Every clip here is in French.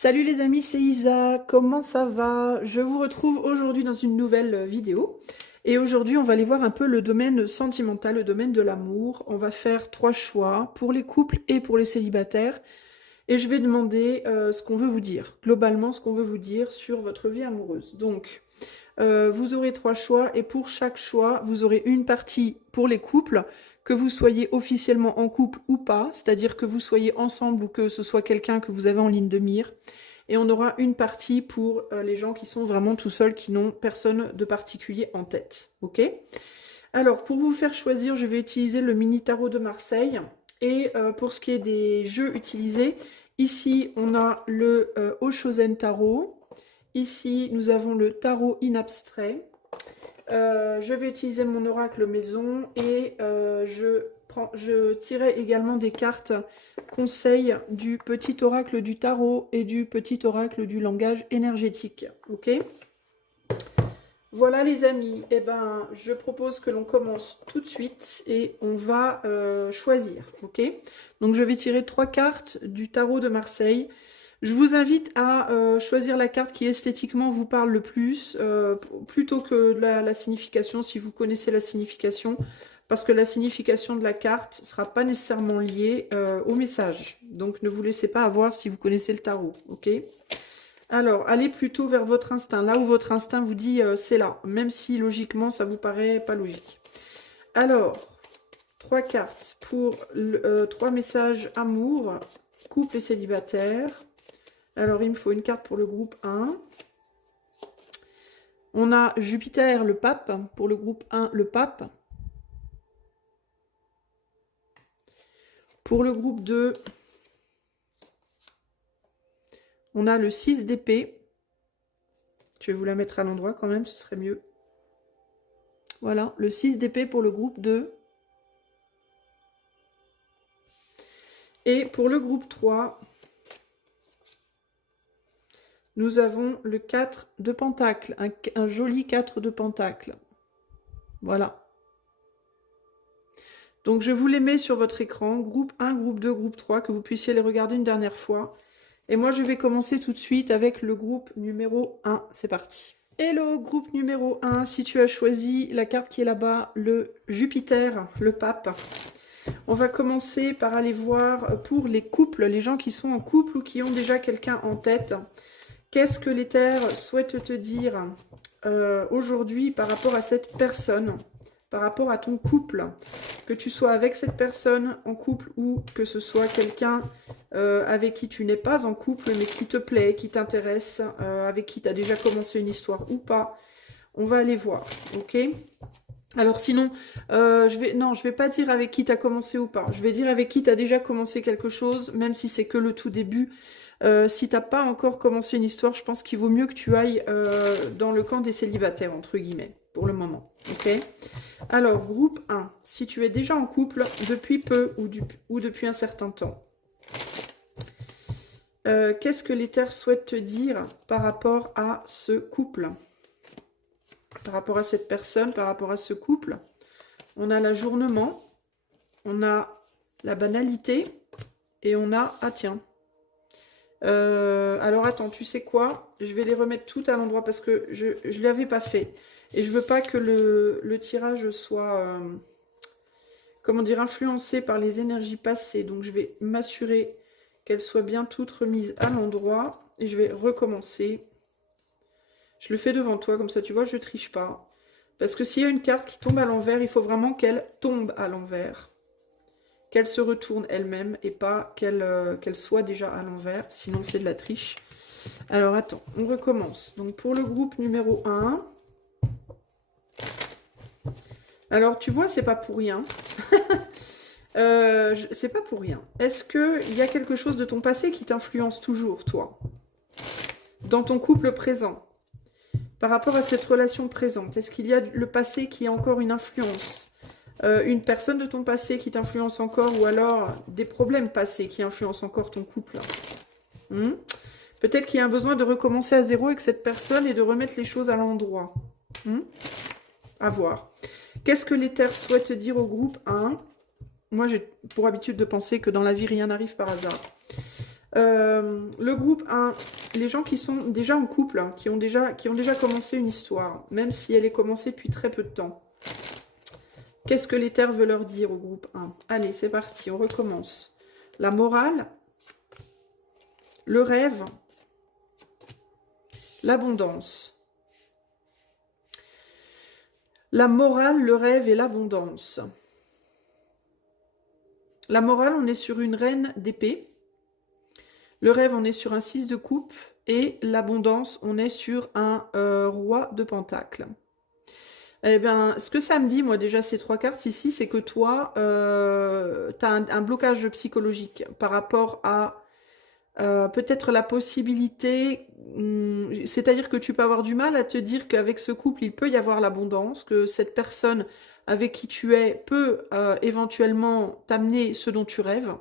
Salut les amis, c'est Isa, comment ça va? Je vous retrouve aujourd'hui dans une nouvelle vidéo. Et aujourd'hui, on va aller voir un peu le domaine sentimental, le domaine de l'amour. On va faire 3 choix pour les couples et pour les célibataires. Et je vais demander ce qu'on veut vous dire, globalement ce qu'on veut vous dire sur votre vie amoureuse. Donc, vous aurez 3 choix et pour chaque choix, vous aurez une partie pour les couples, que vous soyez officiellement en couple ou pas, c'est-à-dire que vous soyez ensemble ou que ce soit quelqu'un que vous avez en ligne de mire. Et on aura une partie pour les gens qui sont vraiment tout seuls, qui n'ont personne de particulier en tête. Ok? Alors, pour vous faire choisir, je vais utiliser le mini tarot de Marseille. Et pour ce qui est des jeux utilisés, ici, on a le Oshozen Tarot. Ici, nous avons le tarot in abstrait. Je vais utiliser mon oracle maison et je tirais également des cartes conseils du petit oracle du tarot et du petit oracle du langage énergétique. Ok? Voilà les amis, eh ben, je propose que l'on commence tout de suite et on va choisir. Ok? Donc je vais tirer 3 cartes du tarot de Marseille. Je vous invite à choisir la carte qui esthétiquement vous parle le plus, plutôt que la signification, si vous connaissez la signification, parce que la signification de la carte ne sera pas nécessairement liée au message. Donc ne vous laissez pas avoir si vous connaissez le tarot, ok? Alors, allez plutôt vers votre instinct, là où votre instinct vous dit c'est là, même si logiquement ça vous paraît pas logique. Alors, 3 cartes pour 3 messages amour, couple et célibataire. Alors, il me faut une carte pour le groupe 1. On a Jupiter, le pape, pour le groupe 1, le pape. Pour le groupe 2, on a le 6 d'épée. Je vais vous la mettre à l'endroit quand même, ce serait mieux. Voilà, le 6 d'épée pour le groupe 2. Et pour le groupe 3, nous avons le 4 de pentacle, un joli 4 de pentacle. Voilà. Donc je vous les mets sur votre écran, groupe 1, groupe 2, groupe 3, que vous puissiez les regarder une dernière fois. Et moi je vais commencer tout de suite avec le groupe numéro 1. C'est parti. Hello, groupe numéro 1, si tu as choisi la carte qui est là-bas, le Jupiter, le pape. On va commencer par aller voir pour les couples, les gens qui sont en couple ou qui ont déjà quelqu'un en tête. Qu'est-ce que l'éther souhaite te dire aujourd'hui par rapport à cette personne, par rapport à ton couple, que tu sois avec cette personne en couple ou que ce soit quelqu'un avec qui tu n'es pas en couple mais qui te plaît, qui t'intéresse, avec qui tu as déjà commencé une histoire ou pas. On va aller voir, ok? Alors sinon, je vais pas dire avec qui tu as commencé ou pas. Je vais dire avec qui tu as déjà commencé quelque chose, même si c'est que le tout début. Si tu n'as pas encore commencé une histoire, je pense qu'il vaut mieux que tu ailles dans le camp des célibataires, entre guillemets, pour le moment. Ok? Alors, groupe 1. Si tu es déjà en couple depuis peu ou depuis un certain temps, qu'est-ce que l'éther souhaite te dire par rapport à ce couple? Par rapport à cette personne, par rapport à ce couple? On a l'ajournement, on a la banalité et on a... Ah tiens. Alors attends, tu sais quoi? Je vais les remettre toutes à l'endroit parce que je ne l'avais pas fait. Et je veux pas que le tirage soit, comment dire, influencé par les énergies passées. Donc je vais m'assurer qu'elles soient bien toutes remises à l'endroit. Et je vais recommencer. Je le fais devant toi, comme ça tu vois, je triche pas. Parce que s'il y a une carte qui tombe à l'envers, il faut vraiment qu'elle tombe à l'envers. Qu'elle se retourne elle-même et pas qu'elle soit déjà à l'envers, sinon c'est de la triche. Alors attends, on recommence. Donc pour le groupe numéro 1, alors tu vois, c'est pas pour rien. C'est pas pour rien. Est-ce qu'il y a quelque chose de ton passé qui t'influence toujours, toi, dans ton couple présent, par rapport à cette relation présente? Est-ce qu'il y a le passé qui a encore une influence? Une personne de ton passé qui t'influence encore, ou alors des problèmes passés qui influencent encore ton couple. Peut-être qu'il y a un besoin de recommencer à zéro avec cette personne et de remettre les choses à l'endroit. À voir. Qu'est-ce que l'éther souhaite dire au groupe 1? Moi, j'ai pour habitude de penser que dans la vie, rien n'arrive par hasard. Le groupe 1, les gens qui sont déjà en couple, hein, qui ont déjà commencé une histoire, même si elle est commencée depuis très peu de temps. Qu'est-ce que l'éther veut leur dire au groupe 1? Allez, c'est parti, on recommence. La morale, le rêve, l'abondance. La morale, le rêve et l'abondance. La morale, on est sur une reine d'épée. Le rêve, on est sur un 6 de coupe. Et l'abondance, on est sur un roi de pentacle. Eh bien, ce que ça me dit, moi, déjà, ces 3 cartes ici, c'est que toi, tu as un blocage psychologique par rapport à peut-être la possibilité, c'est-à-dire que tu peux avoir du mal à te dire qu'avec ce couple, il peut y avoir l'abondance, que cette personne avec qui tu es peut éventuellement t'amener ce dont tu rêves.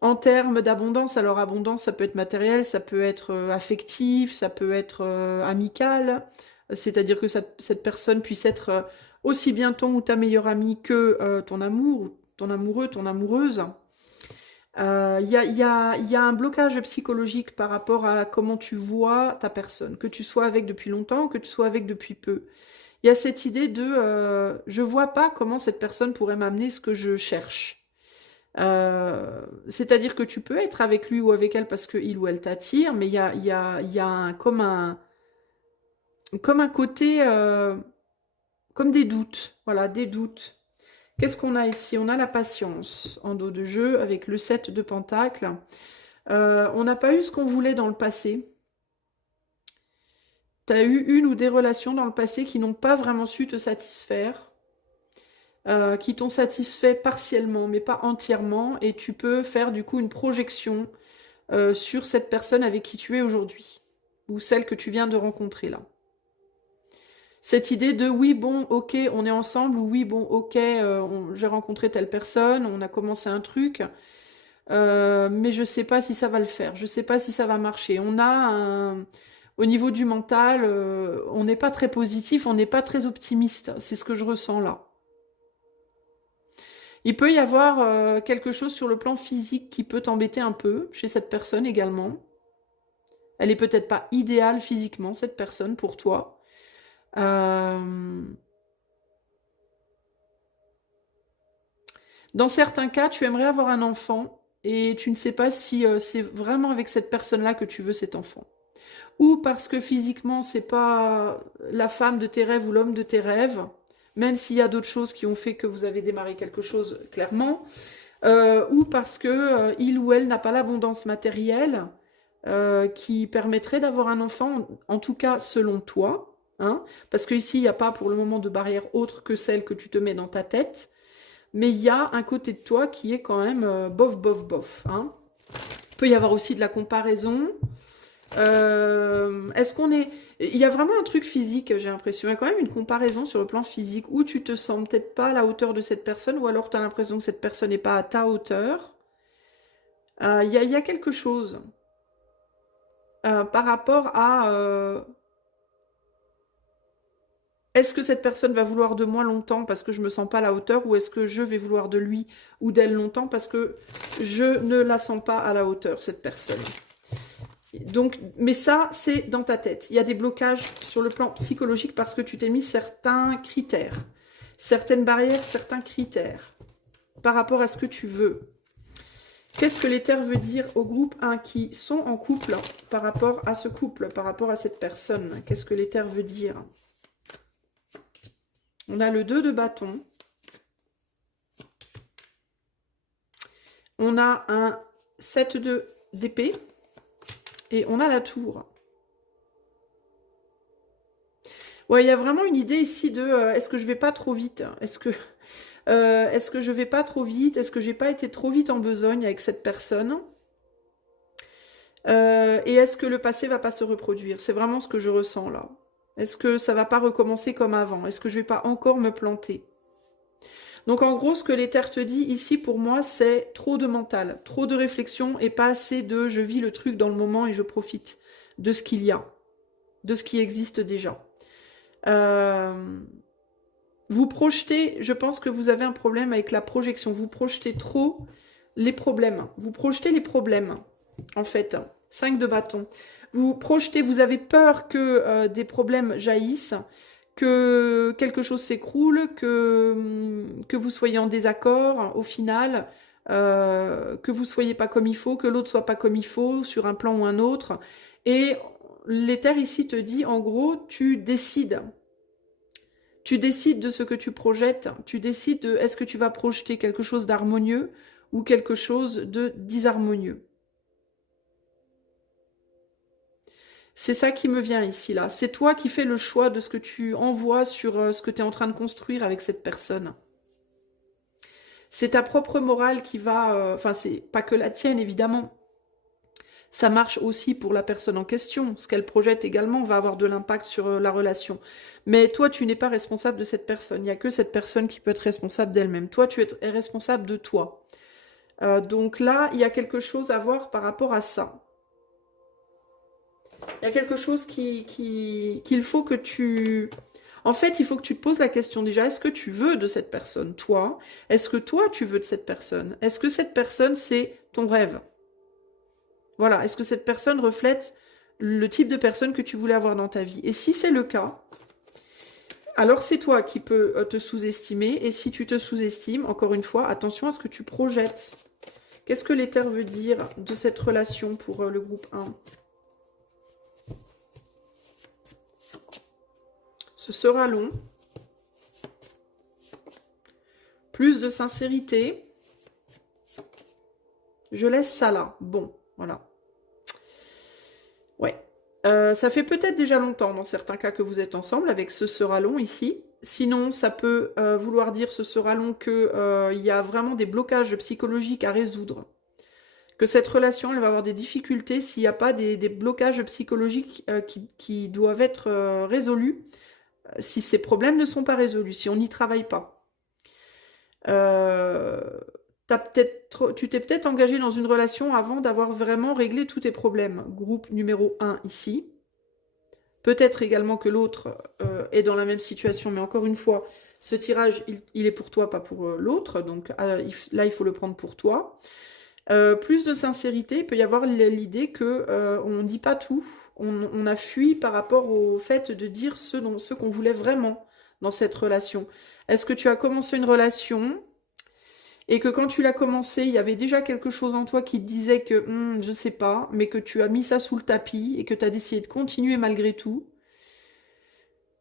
En termes d'abondance, alors abondance, ça peut être matériel, ça peut être affectif, ça peut être amical, c'est-à-dire que cette personne puisse être aussi bien ton ou ta meilleure amie que ton amour, ton amoureux, ton amoureuse. Il y a un blocage psychologique par rapport à comment tu vois ta personne, que tu sois avec depuis longtemps ou que tu sois avec depuis peu. Il y a cette idée de je vois pas comment cette personne pourrait m'amener ce que je cherche. C'est-à-dire que tu peux être avec lui ou avec elle parce que il ou elle t'attire, mais il y a comme un côté, comme des doutes, voilà, des doutes. Qu'est-ce qu'on a ici? On a la patience en dos de jeu avec le 7 de pentacle. On n'a pas eu ce qu'on voulait dans le passé. Tu as eu une ou des relations dans le passé qui n'ont pas vraiment su te satisfaire, qui t'ont satisfait partiellement, mais pas entièrement, et tu peux faire du coup une projection sur cette personne avec qui tu es aujourd'hui, ou celle que tu viens de rencontrer là. Cette idée de oui, bon, ok, on est ensemble, ou oui, bon, ok, j'ai rencontré telle personne, on a commencé un truc, mais je sais pas si ça va le faire, je sais pas si ça va marcher. Au niveau du mental, on n'est pas très positif, on n'est pas très optimiste, c'est ce que je ressens là. Il peut y avoir quelque chose sur le plan physique qui peut t'embêter un peu, chez cette personne également. Elle est peut-être pas idéale physiquement, cette personne, pour toi. Dans certains cas, tu aimerais avoir un enfant et tu ne sais pas si c'est vraiment avec cette personne-là que tu veux cet enfant. Ou parce que physiquement, c'est pas la femme de tes rêves ou l'homme de tes rêves, même s'il y a d'autres choses qui ont fait que vous avez démarré quelque chose clairement, ou parce que il ou elle n'a pas l'abondance matérielle qui permettrait d'avoir un enfant, en tout cas selon toi. Hein, parce qu'ici, il n'y a pas pour le moment de barrière autre que celle que tu te mets dans ta tête. Mais il y a un côté de toi qui est quand même bof, bof, bof. Hein. Il peut y avoir aussi de la comparaison. Est-ce qu'on est... Il y a vraiment un truc physique, j'ai l'impression. Il y a quand même une comparaison sur le plan physique où tu te sens peut-être pas à la hauteur de cette personne ou alors tu as l'impression que cette personne n'est pas à ta hauteur. Il y a quelque chose par rapport à... Est-ce que cette personne va vouloir de moi longtemps parce que je me sens pas à la hauteur ou est-ce que je vais vouloir de lui ou d'elle longtemps parce que je ne la sens pas à la hauteur, cette personne. Donc, mais ça, c'est dans ta tête. Il y a des blocages sur le plan psychologique parce que tu t'es mis certains critères, certaines barrières, certains critères par rapport à ce que tu veux. Qu'est-ce que l'éther veut dire au groupe 1 qui sont en couple par rapport à ce couple, par rapport à cette personne? Qu'est-ce que l'éther veut dire? On a le 2 de bâton. On a un 7 d'épée. Et on a la tour. Ouais, il y a vraiment une idée ici de est-ce que je vais pas trop vite? Est-ce que je vais pas trop vite? Est-ce que j'ai pas été trop vite en besogne avec cette personne? Et est-ce que le passé va pas se reproduire? C'est vraiment ce que je ressens là. Est-ce que ça va pas recommencer comme avant? Est-ce que je vais pas encore me planter? Donc en gros, ce que l'éther te dit ici pour moi, c'est trop de mental, trop de réflexion et pas assez de je vis le truc dans le moment et je profite de ce qu'il y a, de ce qui existe déjà. Vous projetez, je pense que vous avez un problème avec la projection, vous projetez trop les problèmes. Vous projetez les problèmes, en fait. 5 de bâton. Vous projetez, vous avez peur que des problèmes jaillissent, que quelque chose s'écroule, que vous soyez en désaccord au final, que vous soyez pas comme il faut, que l'autre soit pas comme il faut, sur un plan ou un autre. Et l'éther ici te dit, en gros, tu décides. Tu décides de ce que tu projettes, tu décides de est-ce que tu vas projeter quelque chose d'harmonieux ou quelque chose de disharmonieux. C'est ça qui me vient ici, là. C'est toi qui fais le choix de ce que tu envoies sur ce que tu es en train de construire avec cette personne. C'est ta propre morale qui va... Enfin, c'est pas que la tienne, évidemment. Ça marche aussi pour la personne en question. Ce qu'elle projette également va avoir de l'impact sur la relation. Mais toi, tu n'es pas responsable de cette personne. Il n'y a que cette personne qui peut être responsable d'elle-même. Toi, tu es responsable de toi. Donc là, il y a quelque chose à voir par rapport à ça. Il y a quelque chose qu'il faut que tu... En fait, il faut que tu te poses la question déjà, est-ce que tu veux de cette personne, toi? Est-ce que toi, tu veux de cette personne? Est-ce que cette personne, c'est ton rêve? Voilà, est-ce que cette personne reflète le type de personne que tu voulais avoir dans ta vie? Et si c'est le cas, alors c'est toi qui peux te sous-estimer. Et si tu te sous-estimes, encore une fois, attention à ce que tu projettes. Qu'est-ce que l'éther veut dire de cette relation pour le groupe 1? Ce sera long. Plus de sincérité. Je laisse ça là. Bon, voilà. Ouais. Ça fait peut-être déjà longtemps, dans certains cas, que vous êtes ensemble, avec ce sera long ici. Sinon, ça peut vouloir dire ce sera long qu'il y a vraiment des blocages psychologiques à résoudre. Que cette relation, elle va avoir des difficultés s'il n'y a pas des blocages psychologiques qui doivent être résolus. Si ces problèmes ne sont pas résolus, si on n'y travaille pas. Tu t'es peut-être engagé dans une relation avant d'avoir vraiment réglé tous tes problèmes. Groupe numéro 1 ici. Peut-être également que l'autre est dans la même situation, mais encore une fois, ce tirage, il est pour toi, pas pour l'autre. Donc là, il faut le prendre pour toi. Plus de sincérité, il peut y avoir l'idée qu'on ne dit pas tout. On a fui par rapport au fait de dire ce qu'on voulait vraiment dans cette relation. Est-ce que tu as commencé une relation et que quand tu l'as commencé, il y avait déjà quelque chose en toi qui te disait que je sais pas, mais que tu as mis ça sous le tapis et que tu as décidé de continuer malgré tout.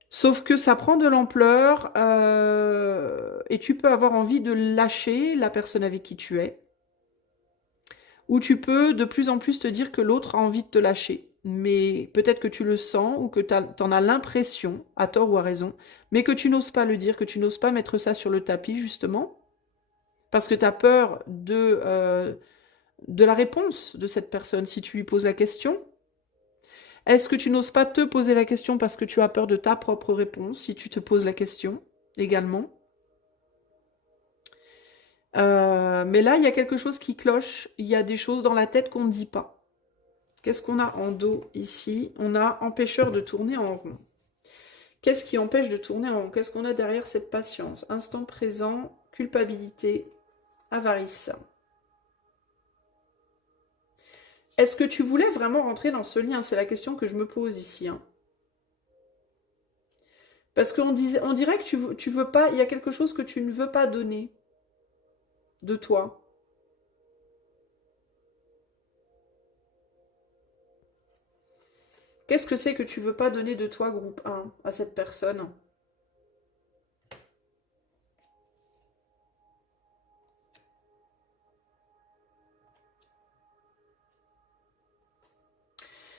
Sauf que ça prend de l'ampleur et tu peux avoir envie de lâcher la personne avec qui tu es. Ou tu peux de plus en plus te dire que l'autre a envie de te lâcher. Mais peut-être que tu le sens ou que tu en as l'impression, à tort ou à raison, mais que tu n'oses pas le dire, que tu n'oses pas mettre ça sur le tapis, justement, parce que tu as peur de la réponse de cette personne si tu lui poses la question. Est-ce que tu n'oses pas te poser la question parce que tu as peur de ta propre réponse si tu te poses la question également? Mais là, il y a quelque chose qui cloche. Il y a des choses dans la tête qu'on ne dit pas. Qu'est-ce qu'on a en dos ici? On a empêcheur de tourner en rond. Qu'est-ce qui empêche de tourner en rond? Qu'est-ce qu'on a derrière cette patience? Instant présent, culpabilité, avarice. Est-ce que tu voulais vraiment rentrer dans ce lien? C'est la question que je me pose ici. Hein. Parce on dirait que tu veux pas, il y a quelque chose que tu ne veux pas donner de toi. Qu'est-ce que c'est que tu veux pas donner de toi, groupe 1, à cette personne?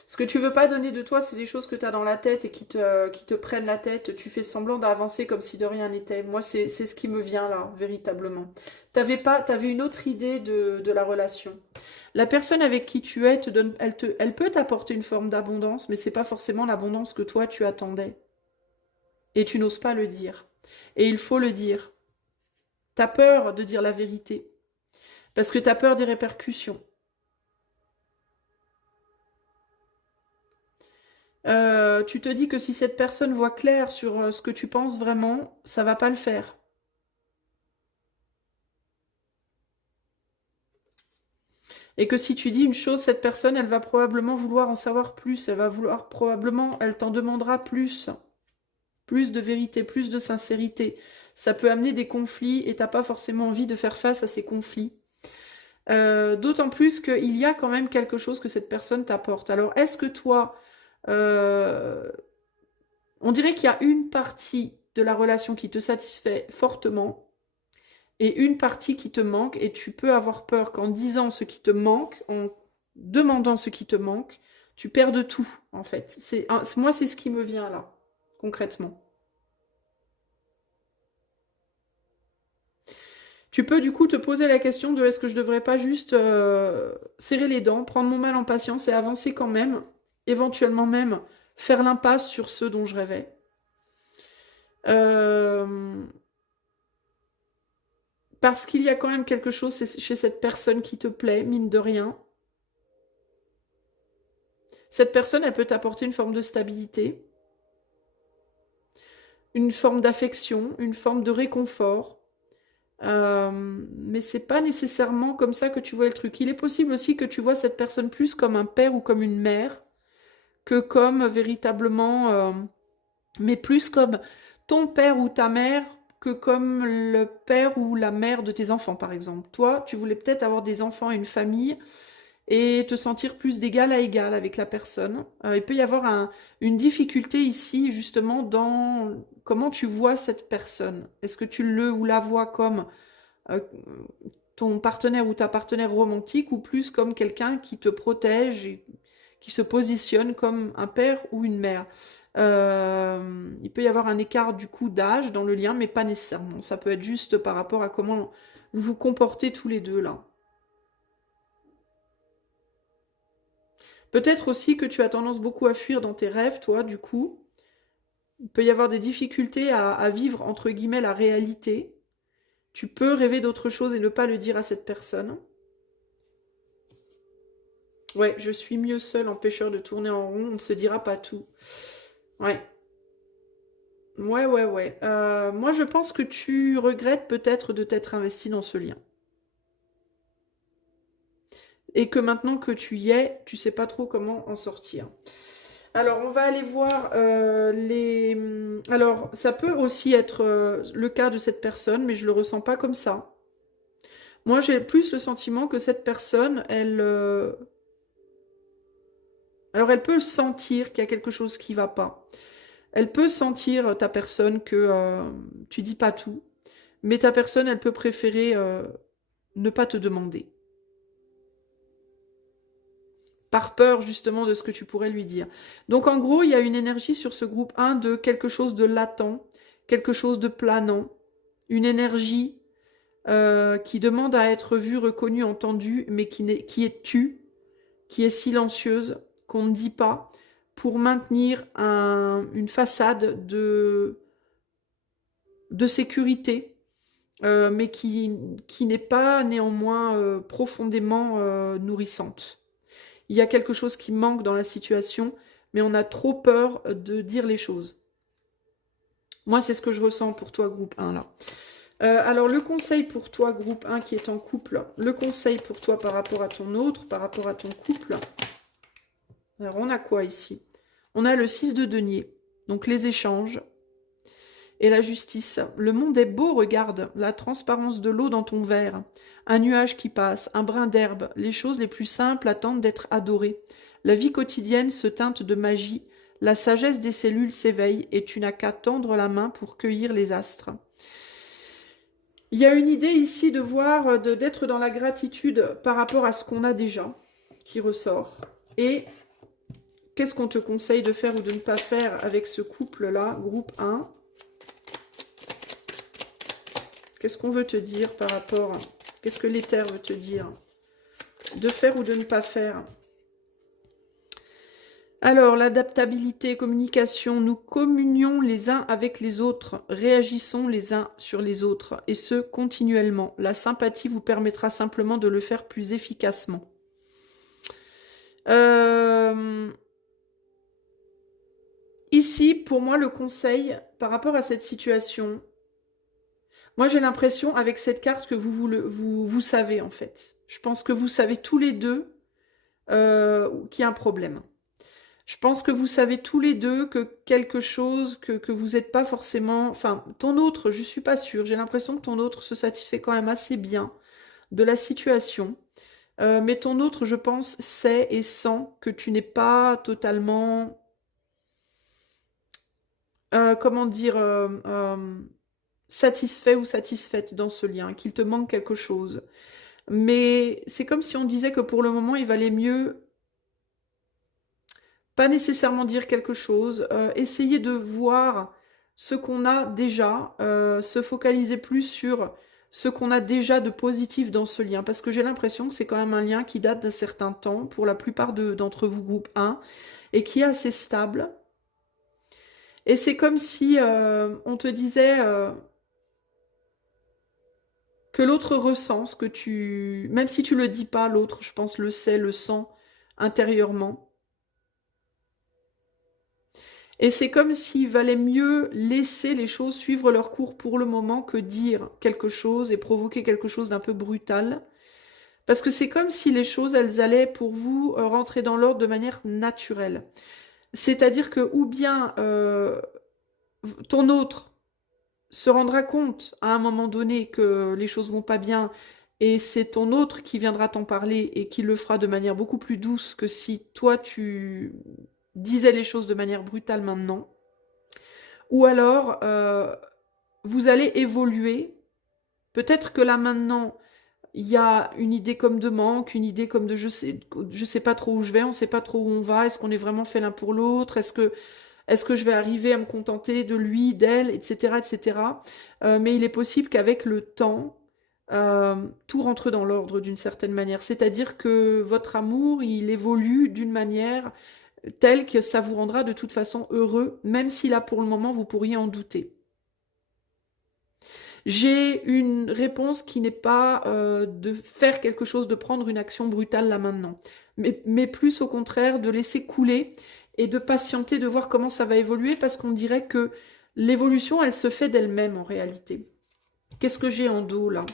Ce que tu veux pas donner de toi, c'est des choses que tu as dans la tête et qui te prennent la tête. Tu fais semblant d'avancer comme si de rien n'était. Moi, c'est ce qui me vient là, véritablement. T'avais une autre idée de la relation. La personne avec qui tu es, elle peut t'apporter une forme d'abondance, mais c'est pas forcément l'abondance que toi, tu attendais. Et tu n'oses pas le dire. Et il faut le dire. T'as peur de dire la vérité. Parce que t'as peur des répercussions. Tu te dis que si cette personne voit clair sur ce que tu penses vraiment, ça va pas le faire. Et que si tu dis une chose, cette personne, elle va probablement vouloir en savoir plus. Elle va vouloir probablement, elle t'en demandera plus. Plus de vérité, plus de sincérité. Ça peut amener des conflits et t'as pas forcément envie de faire face à ces conflits. D'autant plus qu'il y a quand même quelque chose que cette personne t'apporte. Alors, est-ce que toi, on dirait qu'il y a une partie de la relation qui te satisfait fortement et une partie qui te manque, et tu peux avoir peur qu'en disant ce qui te manque, en demandant ce qui te manque, tu perdes tout, en fait. Moi, c'est ce qui me vient là, concrètement. Tu peux du coup te poser la question de est-ce que je devrais pas juste serrer les dents, prendre mon mal en patience et avancer quand même, éventuellement même faire l'impasse sur ceux dont je rêvais. Parce qu'il y a quand même quelque chose chez cette personne qui te plaît, mine de rien. Cette personne, elle peut t'apporter une forme de stabilité, une forme d'affection, une forme de réconfort. Mais c'est pas nécessairement comme ça que tu vois le truc. Il est possible aussi que tu vois cette personne plus comme un père ou comme une mère que comme véritablement, mais plus comme ton père ou ta mère que comme le père ou la mère de tes enfants, par exemple. Toi, tu voulais peut-être avoir des enfants et une famille et te sentir plus d'égal à égal avec la personne. Il peut y avoir une difficulté ici, justement, dans comment tu vois cette personne. Est-ce que tu le ou la vois comme euh, ton partenaire ou ta partenaire romantique ou plus comme quelqu'un qui te protège et qui se positionne comme un père ou une mère. Il peut y avoir un écart du coup d'âge dans le lien, mais pas nécessairement. Ça peut être juste par rapport à comment vous vous comportez tous les deux là. Peut-être aussi que tu as tendance beaucoup à fuir dans tes rêves, toi, du coup. Il peut y avoir des difficultés à vivre, entre guillemets, la réalité. Tu peux rêver d'autre chose et ne pas le dire à cette personne. Ouais, je suis mieux seul, empêcheur de tourner en rond, on ne se dira pas tout. Ouais. Ouais, ouais, ouais. Moi, je pense que tu regrettes peut-être de t'être investi dans ce lien. Et que maintenant que tu y es, tu sais pas trop comment en sortir. Alors, on va aller voir les... Alors, ça peut aussi être le cas de cette personne, mais je le ressens pas comme ça. Moi, j'ai plus le sentiment que cette personne, elle... Alors, elle peut sentir qu'il y a quelque chose qui va pas. Elle peut sentir, ta personne, que tu dis pas tout. Mais ta personne, elle peut préférer ne pas te demander. Par peur, justement, de ce que tu pourrais lui dire. Donc, en gros, il y a une énergie sur ce groupe 1 de quelque chose de latent, quelque chose de planant, une énergie qui demande à être vue, reconnue, entendue, mais qui est tue, qui est silencieuse, qu'on ne dit pas, pour maintenir une façade de sécurité, mais qui n'est pas néanmoins profondément nourrissante. Il y a quelque chose qui manque dans la situation, mais on a trop peur de dire les choses. Moi, c'est ce que je ressens pour toi, groupe 1, là. Alors, le conseil pour toi, groupe 1 qui est en couple, le conseil pour toi par rapport à ton autre, par rapport à ton couple. Alors, on a quoi ici? On a le 6 de denier, donc les échanges et la justice. Le monde est beau, regarde, la transparence de l'eau dans ton verre, un nuage qui passe, un brin d'herbe, les choses les plus simples attendent d'être adorées. La vie quotidienne se teinte de magie, la sagesse des cellules s'éveille et tu n'as qu'à tendre la main pour cueillir les astres. Il y a une idée ici de voir, d'être dans la gratitude par rapport à ce qu'on a déjà, qui ressort. Et qu'est-ce qu'on te conseille de faire ou de ne pas faire avec ce couple-là, groupe 1? Qu'est-ce qu'on veut te dire par rapport... Qu'est-ce que l'éther veut te dire? De faire ou de ne pas faire? Alors, l'adaptabilité, communication, nous communions les uns avec les autres, réagissons les uns sur les autres, et ce, continuellement. La sympathie vous permettra simplement de le faire plus efficacement. Ici, pour moi, le conseil, par rapport à cette situation, moi j'ai l'impression, avec cette carte, que vous savez, en fait. Je pense que vous savez tous les deux qu'il y a un problème. Je pense que vous savez tous les deux que quelque chose, que vous n'êtes pas forcément... Enfin, ton autre, je suis pas sûre. J'ai l'impression que ton autre se satisfait quand même assez bien de la situation. Mais ton autre, je pense, sait et sent que tu n'es pas totalement... comment dire... satisfait ou satisfaite dans ce lien, qu'il te manque quelque chose. Mais c'est comme si on disait que pour le moment, il valait mieux pas nécessairement dire quelque chose, essayer de voir ce qu'on a déjà, se focaliser plus sur ce qu'on a déjà de positif dans ce lien, parce que j'ai l'impression que c'est quand même un lien qui date d'un certain temps, pour la plupart d'entre vous, groupe 1, et qui est assez stable. Et c'est comme si on te disait que l'autre ressent ce que tu... Même si tu le dis pas, l'autre, je pense, le sait, le sent intérieurement. Et c'est comme s'il valait mieux laisser les choses suivre leur cours pour le moment que dire quelque chose et provoquer quelque chose d'un peu brutal. Parce que c'est comme si les choses, elles allaient pour vous rentrer dans l'ordre de manière naturelle. C'est-à-dire que ou bien ton autre se rendra compte à un moment donné que les choses vont pas bien et c'est ton autre qui viendra t'en parler et qui le fera de manière beaucoup plus douce que si toi tu disais les choses de manière brutale maintenant. Ou alors, vous allez évoluer. Peut-être que là maintenant, il y a une idée comme de manque, une idée comme de je sais pas trop où je vais, on sait pas trop où on va, est-ce qu'on est vraiment fait l'un pour l'autre, est-ce que je vais arriver à me contenter de lui, d'elle, etc., etc. Mais il est possible qu'avec le temps, tout rentre dans l'ordre d'une certaine manière. C'est-à-dire que votre amour, il évolue d'une manière telle que ça vous rendra de toute façon heureux, même si là, pour le moment, vous pourriez en douter. J'ai une réponse qui n'est pas de faire quelque chose, de prendre une action brutale là maintenant, mais plus au contraire de laisser couler et de patienter, de voir comment ça va évoluer, parce qu'on dirait que l'évolution, elle se fait d'elle-même en réalité. Qu'est-ce que j'ai en dos là?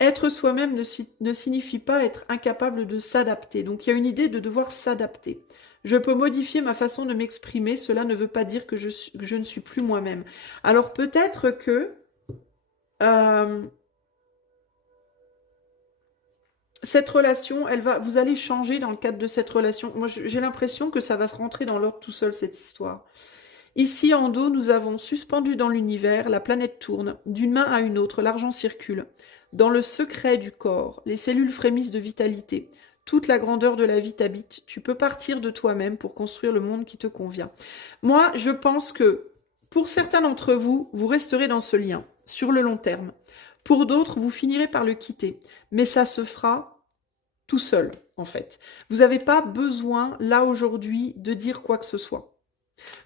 Être soi-même ne signifie pas être incapable de s'adapter. Donc il y a une idée de devoir s'adapter. Je peux modifier ma façon de m'exprimer, cela ne veut pas dire que je ne suis plus moi-même. Alors peut-être que euh, cette relation, vous allez changer dans le cadre de cette relation. Moi, j'ai l'impression que ça va se rentrer dans l'ordre tout seul, cette histoire. Ici, en dos, nous avons suspendu dans l'univers, la planète tourne, d'une main à une autre, l'argent circule. Dans le secret du corps, les cellules frémissent de vitalité. Toute la grandeur de la vie t'habite. Tu peux partir de toi-même pour construire le monde qui te convient. Moi, je pense que pour certains d'entre vous, vous resterez dans ce lien, sur le long terme. Pour d'autres, vous finirez par le quitter. Mais ça se fera tout seul, en fait. Vous n'avez pas besoin, là, aujourd'hui, de dire quoi que ce soit.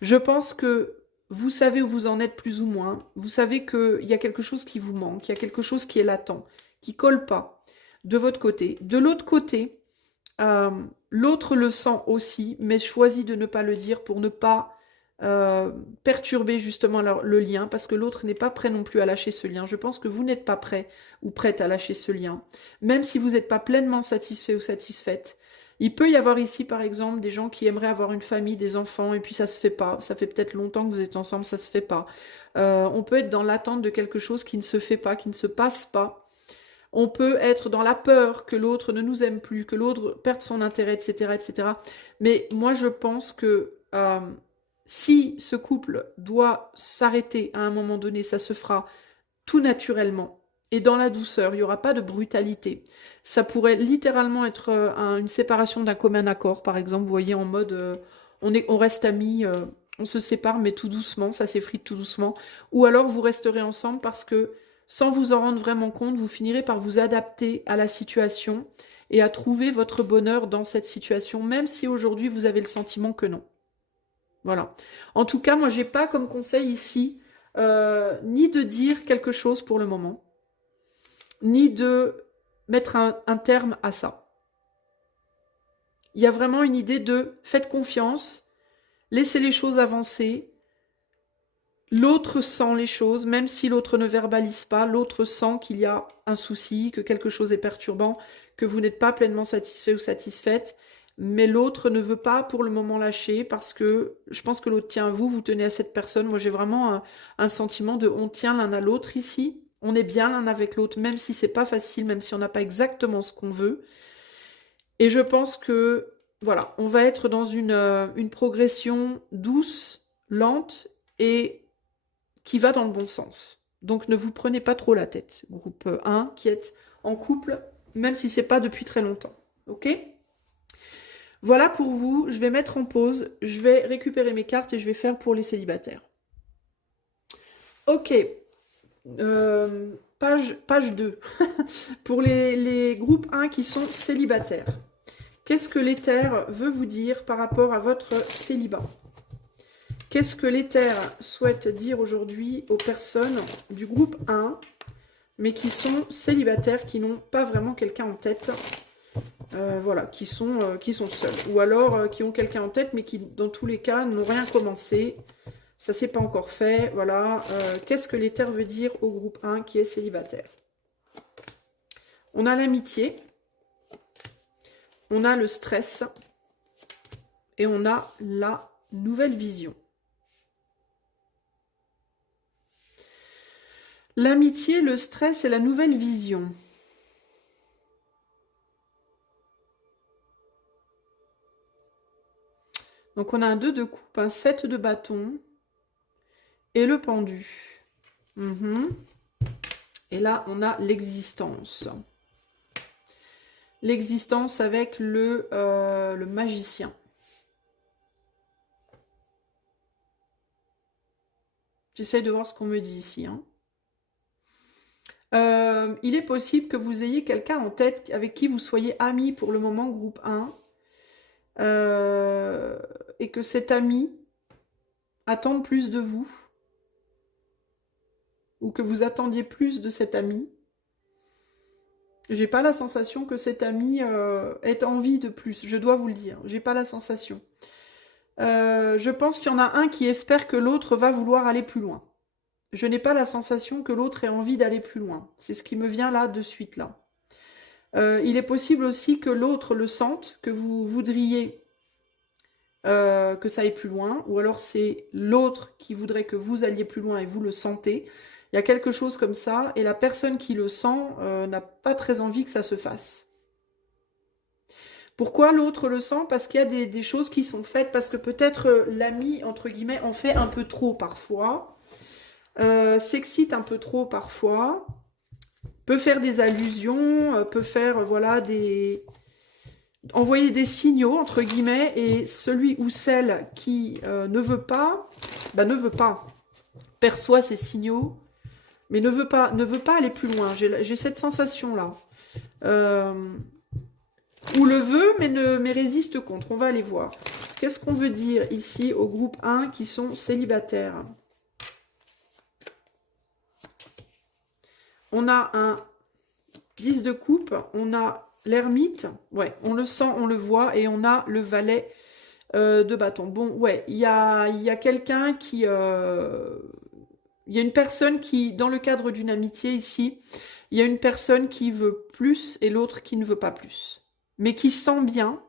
Je pense que vous savez où vous en êtes plus ou moins. Vous savez qu'il y a quelque chose qui vous manque, il y a quelque chose qui est latent, qui colle pas de votre côté. De l'autre côté, l'autre le sent aussi, mais choisit de ne pas le dire pour ne pas perturber justement le lien, parce que l'autre n'est pas prêt non plus à lâcher ce lien. Je pense que vous n'êtes pas prêt ou prête à lâcher ce lien, même si vous n'êtes pas pleinement satisfait ou satisfaite. Il peut y avoir ici, par exemple, des gens qui aimeraient avoir une famille, des enfants, et puis ça se fait pas. Ça fait peut-être longtemps que vous êtes ensemble, ça se fait pas. On peut être dans l'attente de quelque chose qui ne se fait pas, qui ne se passe pas. On peut être dans la peur que l'autre ne nous aime plus, que l'autre perde son intérêt, etc., etc. Mais moi, je pense que si ce couple doit s'arrêter à un moment donné, ça se fera tout naturellement et dans la douceur. Il n'y aura pas de brutalité. Ça pourrait littéralement être une séparation d'un commun accord, par exemple. Vous voyez, en mode on reste amis, on se sépare, mais tout doucement, ça s'effrite tout doucement. Ou alors vous resterez ensemble parce que sans vous en rendre vraiment compte, vous finirez par vous adapter à la situation et à trouver votre bonheur dans cette situation, même si aujourd'hui vous avez le sentiment que non. Voilà. En tout cas, moi, j'ai pas comme conseil ici ni de dire quelque chose pour le moment, ni de mettre un terme à ça. Il y a vraiment une idée de faites confiance, laissez les choses avancer, L'autre sent les choses, même si l'autre ne verbalise pas, l'autre sent qu'il y a un souci, que quelque chose est perturbant, que vous n'êtes pas pleinement satisfait ou satisfaite, mais l'autre ne veut pas pour le moment lâcher parce que je pense que l'autre tient à vous, vous tenez à cette personne. Moi, j'ai vraiment un sentiment de on tient l'un à l'autre ici, on est bien l'un avec l'autre, même si c'est pas facile, même si on n'a pas exactement ce qu'on veut. Et je pense que, voilà, on va être dans une progression douce, lente et qui va dans le bon sens. Donc ne vous prenez pas trop la tête, groupe 1, qui est en couple, même si c'est pas depuis très longtemps. Ok? Voilà pour vous, je vais mettre en pause, je vais récupérer mes cartes et je vais faire pour les célibataires. Ok, page 2, pour les groupes 1 qui sont célibataires. Qu'est-ce que l'éther veut vous dire par rapport à votre célibat? Qu'est-ce que l'éther souhaite dire aujourd'hui aux personnes du groupe 1, mais qui sont célibataires, qui n'ont pas vraiment quelqu'un en tête, voilà, qui sont seuls. Ou alors qui ont quelqu'un en tête, mais qui, dans tous les cas, n'ont rien commencé. Ça ne s'est pas encore fait. Voilà. Qu'est-ce que l'éther veut dire au groupe 1 qui est célibataire? On a l'amitié, on a le stress, et on a la nouvelle vision. L'amitié, le stress et la nouvelle vision. Donc on a un 2 de coupe, un 7 de bâton et le pendu. Et là, on a l'existence. L'existence avec le magicien. J'essaye de voir ce qu'on me dit ici. Il est possible que vous ayez quelqu'un en tête avec qui vous soyez amis pour le moment, groupe 1. Et que cet ami attend plus de vous. Ou que vous attendiez plus de cet ami. J'ai pas la sensation que cet ami ait envie de plus. Je dois vous le dire. J'ai pas la sensation. Je pense qu'il y en a un qui espère que l'autre va vouloir aller plus loin. Je n'ai pas la sensation que l'autre ait envie d'aller plus loin. C'est ce qui me vient là, de suite, là. Il est possible aussi que l'autre le sente, que vous voudriez que ça aille plus loin, ou alors c'est l'autre qui voudrait que vous alliez plus loin et vous le sentez. Il y a quelque chose comme ça, et la personne qui le sent n'a pas très envie que ça se fasse. Pourquoi l'autre le sent? Parce qu'il y a des choses qui sont faites, parce que peut-être l'ami, entre guillemets, en fait un peu trop parfois, s'excite un peu trop parfois, peut faire des allusions, peut faire, voilà, envoyer des signaux, entre guillemets, et celui ou celle qui ne veut pas, perçoit ces signaux, mais ne veut pas aller plus loin. J'ai cette sensation-là. Ou le veut, mais résiste contre. On va aller voir. Qu'est-ce qu'on veut dire ici au groupe 1 qui sont célibataires? On a un 10 de coupe, on a l'ermite, ouais, on le sent, on le voit, et on a le valet de bâton. Bon, ouais, il y a quelqu'un qui... il y a une personne qui, dans le cadre d'une amitié ici, il y a une personne qui veut plus et l'autre qui ne veut pas plus. Mais qui sent bien,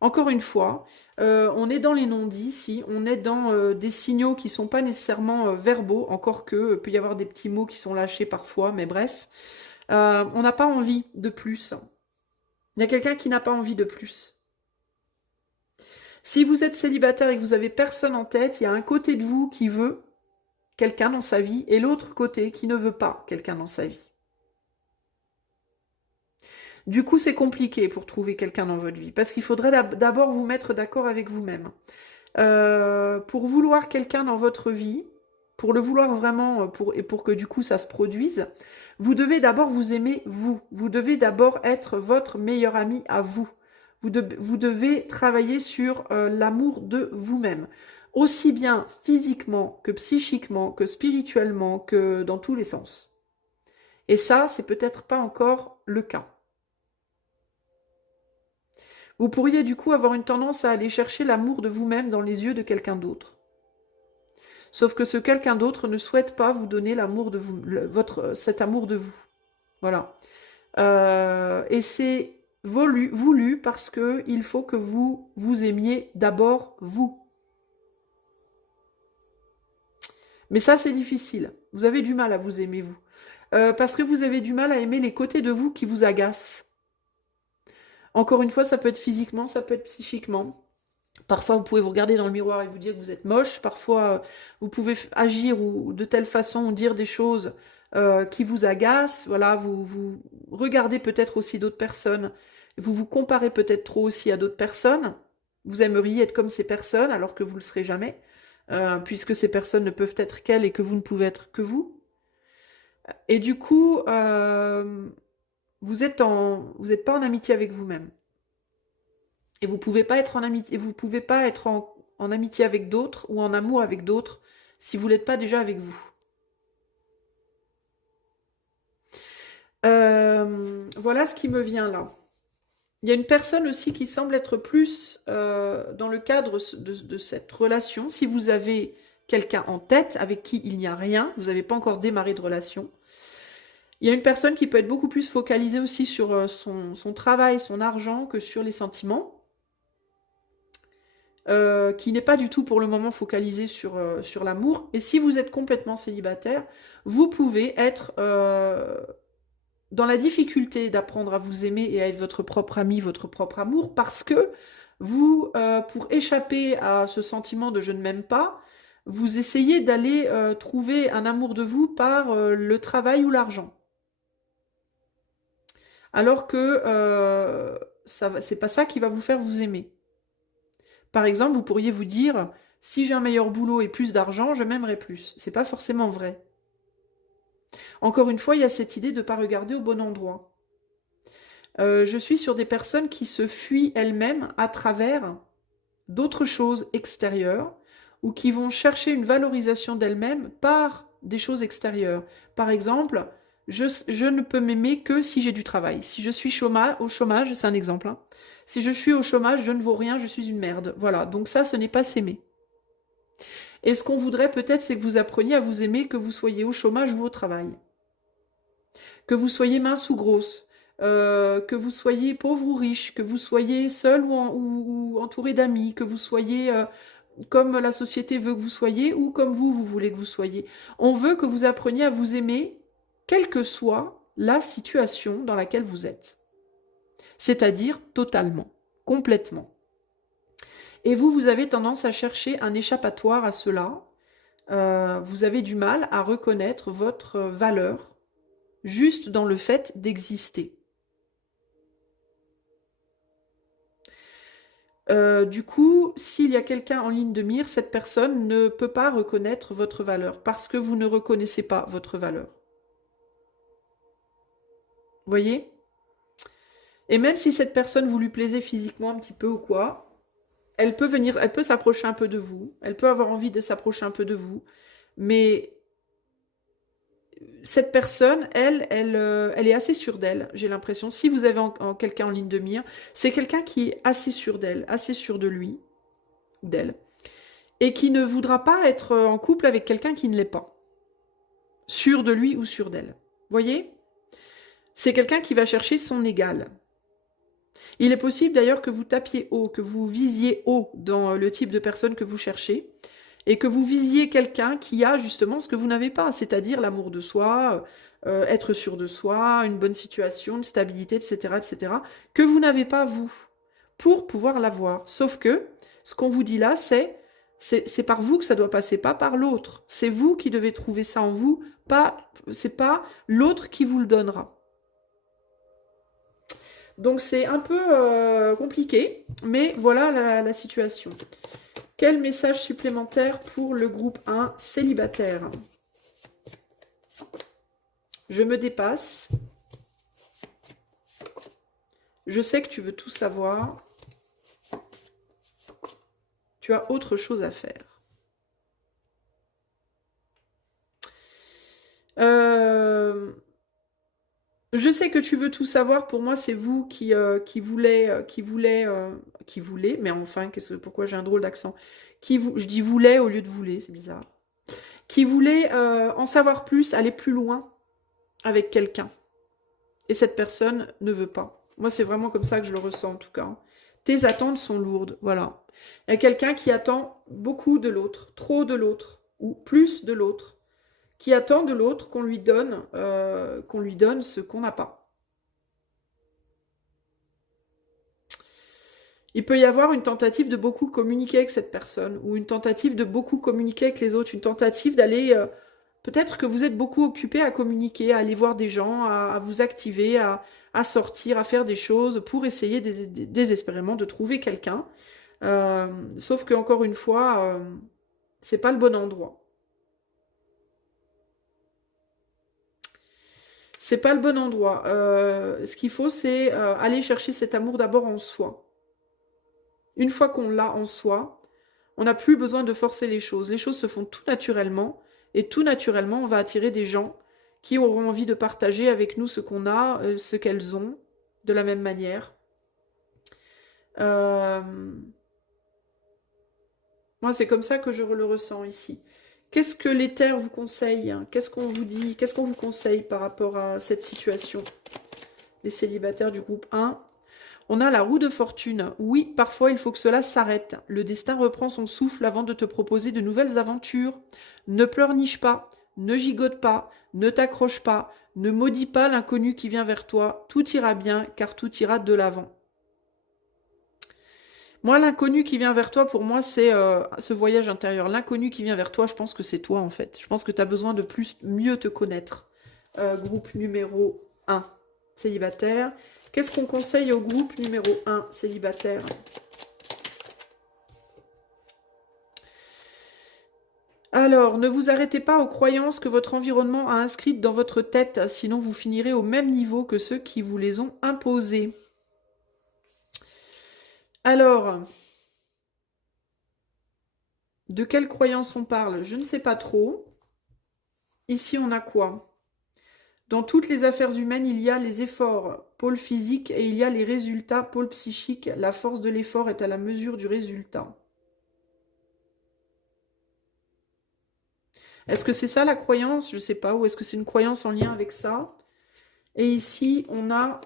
encore une fois, on est dans les non-dits ici, on est dans des signaux qui ne sont pas nécessairement verbaux, encore que peut y avoir des petits mots qui sont lâchés parfois, mais bref. On n'a pas envie de plus. Il y a quelqu'un qui n'a pas envie de plus. Si vous êtes célibataire et que vous n'avez personne en tête, il y a un côté de vous qui veut quelqu'un dans sa vie et l'autre côté qui ne veut pas quelqu'un dans sa vie. Du coup, c'est compliqué pour trouver quelqu'un dans votre vie parce qu'il faudrait d'abord vous mettre d'accord avec vous-même. Pour vouloir quelqu'un dans votre vie, pour le vouloir vraiment et pour que du coup ça se produise, vous devez d'abord vous aimer vous. Vous devez d'abord être votre meilleur ami à vous. Vous devez travailler sur l'amour de vous-même. Aussi bien physiquement que psychiquement, que spirituellement, que dans tous les sens. Et ça, c'est peut-être pas encore le cas. Vous pourriez du coup avoir une tendance à aller chercher l'amour de vous-même dans les yeux de quelqu'un d'autre. Sauf que ce quelqu'un d'autre ne souhaite pas vous donner l'amour de vous, cet amour de vous. Voilà. Et c'est voulu parce que il faut que vous vous aimiez d'abord vous. Mais ça, c'est difficile. Vous avez du mal à vous aimer, vous. Parce que vous avez du mal à aimer les côtés de vous qui vous agacent. Encore une fois, ça peut être physiquement, ça peut être psychiquement. Parfois, vous pouvez vous regarder dans le miroir et vous dire que vous êtes moche. Parfois, vous pouvez agir ou de telle façon ou dire des choses qui vous agacent. Voilà, vous regardez peut-être aussi d'autres personnes. Vous vous comparez peut-être trop aussi à d'autres personnes. Vous aimeriez être comme ces personnes alors que vous ne le serez jamais, puisque ces personnes ne peuvent être qu'elles et que vous ne pouvez être que vous. Et du coup, vous n'êtes pas en amitié avec vous-même. Et vous pouvez pas être en amitié, vous pouvez pas être en amitié avec d'autres ou en amour avec d'autres si vous n'êtes pas déjà avec vous. Voilà ce qui me vient là. Il y a une personne aussi qui semble être plus dans le cadre de cette relation. Si vous avez quelqu'un en tête avec qui il n'y a rien, vous n'avez pas encore démarré de relation, il y a une personne qui peut être beaucoup plus focalisée aussi sur son travail, son argent, que sur les sentiments. Qui n'est pas du tout pour le moment focalisé sur l'amour. Et si vous êtes complètement célibataire, vous pouvez être dans la difficulté d'apprendre à vous aimer et à être votre propre ami, votre propre amour, parce que vous, pour échapper à ce sentiment de je ne m'aime pas, vous essayez d'aller trouver un amour de vous par le travail ou l'argent. Alors que c'est pas ça qui va vous faire vous aimer. Par exemple, vous pourriez vous dire, si j'ai un meilleur boulot et plus d'argent, je m'aimerais plus. C'est pas forcément vrai. Encore une fois, il y a cette idée de ne pas regarder au bon endroit. Je suis sur des personnes qui se fuient elles-mêmes à travers d'autres choses extérieures ou qui vont chercher une valorisation d'elles-mêmes par des choses extérieures. Par exemple, je ne peux m'aimer que si j'ai du travail. Si je suis au chômage, c'est un exemple, hein. Si je suis au chômage, je ne vaux rien, je suis une merde. Voilà, donc ça, ce n'est pas s'aimer. Et ce qu'on voudrait peut-être, c'est que vous appreniez à vous aimer, que vous soyez au chômage ou au travail. Que vous soyez mince ou grosse, que vous soyez pauvre ou riche, que vous soyez seul ou entouré d'amis, que vous soyez comme la société veut que vous soyez ou comme vous voulez que vous soyez. On veut que vous appreniez à vous aimer, quelle que soit la situation dans laquelle vous êtes. C'est-à-dire totalement, complètement. Et vous avez tendance à chercher un échappatoire à cela. Vous avez du mal à reconnaître votre valeur juste dans le fait d'exister. Du coup, s'il y a quelqu'un en ligne de mire, cette personne ne peut pas reconnaître votre valeur parce que vous ne reconnaissez pas votre valeur. Vous voyez ? Et même si cette personne vous lui plaisez physiquement un petit peu ou quoi, elle peut s'approcher un peu de vous, elle peut avoir envie de s'approcher un peu de vous, mais cette personne, elle est assez sûre d'elle, j'ai l'impression. Si vous avez quelqu'un en ligne de mire, c'est quelqu'un qui est assez sûr d'elle, assez sûr de lui, ou d'elle, et qui ne voudra pas être en couple avec quelqu'un qui ne l'est pas. Sûr de lui ou sûr d'elle. Voyez ? C'est quelqu'un qui va chercher son égal. Il est possible d'ailleurs que vous tapiez haut, que vous visiez haut dans le type de personne que vous cherchez, et que vous visiez quelqu'un qui a justement ce que vous n'avez pas, c'est-à-dire l'amour de soi, être sûr de soi, une bonne situation, une stabilité, etc., etc., que vous n'avez pas vous, pour pouvoir l'avoir. Sauf que, ce qu'on vous dit là, c'est par vous que ça doit passer, pas par l'autre. C'est vous qui devez trouver ça en vous, c'est pas l'autre qui vous le donnera. Donc c'est un peu compliqué, mais voilà la situation. Quel message supplémentaire pour le groupe 1 célibataire? Je me dépasse. Je sais que tu veux tout savoir. Tu as autre chose à faire. Je sais que tu veux tout savoir. Pour moi, c'est vous qui voulez, mais enfin, pourquoi j'ai un drôle d'accent? Je dis voulait au lieu de voulait, c'est bizarre. qui voulait en savoir plus, aller plus loin avec quelqu'un. Et cette personne ne veut pas. Moi, c'est vraiment comme ça que je le ressens en tout cas. Tes attentes sont lourdes, voilà. Il y a quelqu'un qui attend beaucoup de l'autre, trop de l'autre, ou plus de l'autre, qui attend de l'autre qu'on lui donne ce qu'on n'a pas. Il peut y avoir une tentative de beaucoup communiquer avec cette personne, ou une tentative de beaucoup communiquer avec les autres, une tentative d'aller... peut-être que vous êtes beaucoup occupé à communiquer, à aller voir des gens, à vous activer, à sortir, à faire des choses pour essayer désespérément de trouver quelqu'un. Sauf que, encore une fois, c'est pas le bon endroit. C'est pas le bon endroit. Ce qu'il faut, c'est aller chercher cet amour d'abord en soi. Une fois qu'on l'a en soi, on n'a plus besoin de forcer les choses. Les choses se font tout naturellement. Et tout naturellement, on va attirer des gens qui auront envie de partager avec nous ce qu'on a, ce qu'elles ont, de la même manière. Moi, c'est comme ça que je le ressens ici. Qu'est-ce que l'éther vous conseille? Qu'est-ce qu'on vous dit? Qu'est-ce qu'on vous conseille par rapport à cette situation? Les célibataires du groupe 1. On a la roue de fortune. Oui, parfois il faut que cela s'arrête. Le destin reprend son souffle avant de te proposer de nouvelles aventures. Ne pleurniche pas, ne gigote pas, ne t'accroche pas, ne maudis pas l'inconnu qui vient vers toi. Tout ira bien, car tout ira de l'avant. Moi, l'inconnu qui vient vers toi, pour moi, c'est ce voyage intérieur. L'inconnu qui vient vers toi, je pense que c'est toi, en fait. Je pense que tu as besoin de mieux te connaître. Groupe numéro 1, célibataire. Qu'est-ce qu'on conseille au groupe numéro 1, célibataire? Alors, ne vous arrêtez pas aux croyances que votre environnement a inscrites dans votre tête, sinon vous finirez au même niveau que ceux qui vous les ont imposées. Alors, de quelles croyances on parle? Je ne sais pas trop. Ici, on a quoi? Dans toutes les affaires humaines, il y a les efforts, pôle physique, et il y a les résultats, pôle psychique. La force de l'effort est à la mesure du résultat. Est-ce que c'est ça la croyance? Je ne sais pas. Ou est-ce que c'est une croyance en lien avec ça? Et ici, on a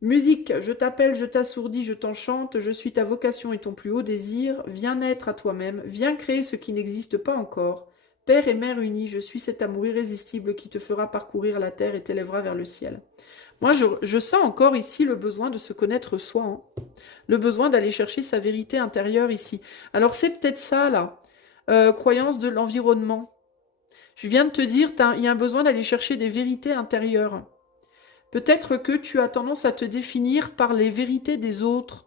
musique. Je t'appelle, je t'assourdis, je t'enchante. Je suis ta vocation et ton plus haut désir. Viens naître à toi-même. Viens créer ce qui n'existe pas encore. Père et mère unis, je suis cet amour irrésistible qui te fera parcourir la terre et t'élèvera vers le ciel. Moi, je sens encore ici le besoin de se connaître soi. Hein. Le besoin d'aller chercher sa vérité intérieure ici. Alors, c'est peut-être ça, là. Croyance de l'environnement. Je viens de te dire, il y a un besoin d'aller chercher des vérités intérieures. Peut-être que tu as tendance à te définir par les vérités des autres.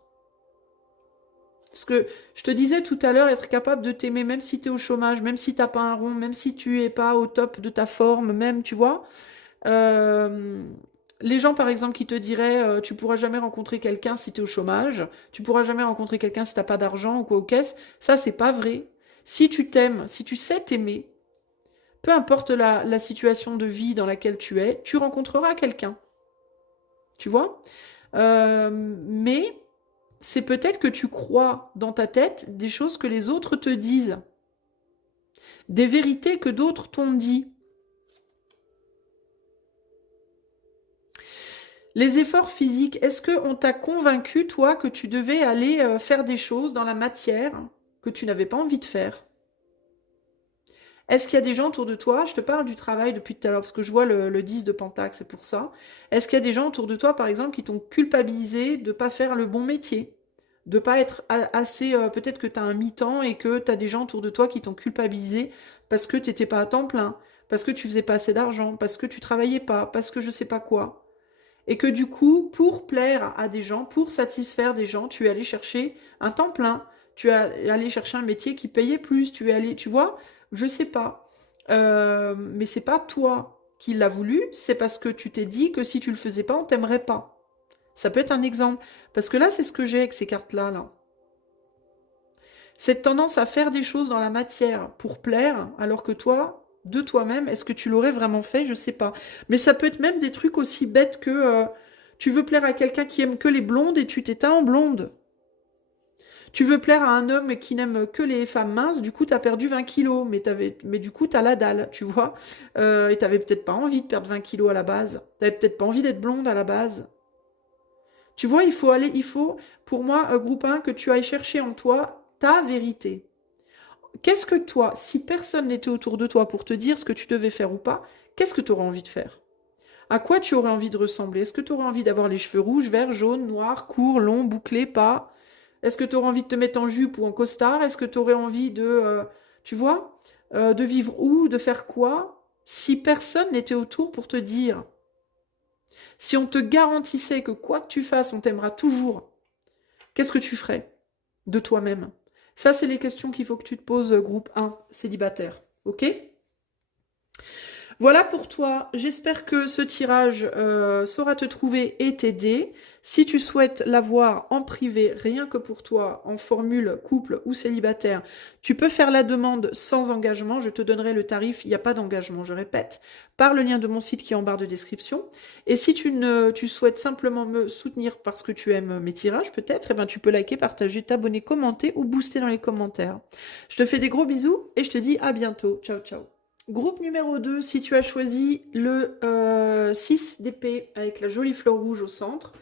Parce que je te disais tout à l'heure, être capable de t'aimer, même si tu es au chômage, même si tu n'as pas un rond, même si tu n'es pas au top de ta forme, même, tu vois. Les gens, par exemple, qui te diraient tu pourras jamais rencontrer quelqu'un si tu es au chômage, tu pourras jamais rencontrer quelqu'un si tu n'as pas d'argent ou quoi aux caisses, ça, c'est pas vrai. Si tu t'aimes, si tu sais t'aimer, peu importe la situation de vie dans laquelle tu es, tu rencontreras quelqu'un. Tu vois? Mais c'est peut-être que tu crois dans ta tête des choses que les autres te disent. Des vérités que d'autres t'ont dit. Les efforts physiques, est-ce qu'on t'a convaincu, toi, que tu devais aller faire des choses dans la matière que tu n'avais pas envie de faire? Est-ce qu'il y a des gens autour de toi, je te parle du travail depuis tout à l'heure, parce que je vois le 10 de Pentacle, c'est pour ça. Est-ce qu'il y a des gens autour de toi, par exemple, qui t'ont culpabilisé de ne pas faire le bon métier? De ne pas être assez... peut-être que tu as un mi-temps et que tu as des gens autour de toi qui t'ont culpabilisé parce que tu n'étais pas à temps plein, parce que tu faisais pas assez d'argent, parce que tu travaillais pas, parce que je sais pas quoi. Et que du coup, pour plaire à des gens, pour satisfaire des gens, tu es allé chercher un temps plein, tu es allé chercher un métier qui payait plus, tu es allé, tu vois, je sais pas. Mais c'est pas toi qui l'as voulu, c'est parce que tu t'es dit que si tu le faisais pas, on t'aimerait pas. Ça peut être un exemple. Parce que là, c'est ce que j'ai avec ces cartes-là, là. Cette tendance à faire des choses dans la matière pour plaire, alors que toi, de toi-même, est-ce que tu l'aurais vraiment fait? Je sais pas. Mais ça peut être même des trucs aussi bêtes que tu veux plaire à quelqu'un qui aime que les blondes et tu t'éteins en blonde. Tu veux plaire à un homme qui n'aime que les femmes minces, du coup, tu as perdu 20 kilos, mais du coup, tu as la dalle, tu vois. Et tu peut-être pas envie de perdre 20 kilos à la base. Tu peut-être pas envie d'être blonde à la base. Tu vois, il faut, pour moi, groupe 1, que tu ailles chercher en toi ta vérité. Qu'est-ce que toi, si personne n'était autour de toi pour te dire ce que tu devais faire ou pas, qu'est-ce que tu aurais envie de faire? À quoi tu aurais envie de ressembler? Est-ce que tu aurais envie d'avoir les cheveux rouges, verts, jaunes, noirs, courts, longs, bouclés, pas? Est-ce que tu aurais envie de te mettre en jupe ou en costard? Est-ce que tu aurais envie de, tu vois, de vivre où, de faire quoi? Si personne n'était autour pour te dire, si on te garantissait que quoi que tu fasses, on t'aimera toujours, qu'est-ce que tu ferais de toi-même? Ça, c'est les questions qu'il faut que tu te poses, groupe 1, célibataire. Ok? Voilà pour toi, j'espère que ce tirage saura te trouver et t'aider. Si tu souhaites l'avoir en privé, rien que pour toi, en formule couple ou célibataire, tu peux faire la demande sans engagement, je te donnerai le tarif, il n'y a pas d'engagement, je répète, par le lien de mon site qui est en barre de description. Et si tu souhaites simplement me soutenir parce que tu aimes mes tirages, peut-être, eh ben, tu peux liker, partager, t'abonner, commenter ou booster dans les commentaires. Je te fais des gros bisous et je te dis à bientôt. Ciao, ciao. Groupe numéro 2, si tu as choisi le 6 d'épée avec la jolie fleur rouge au centre,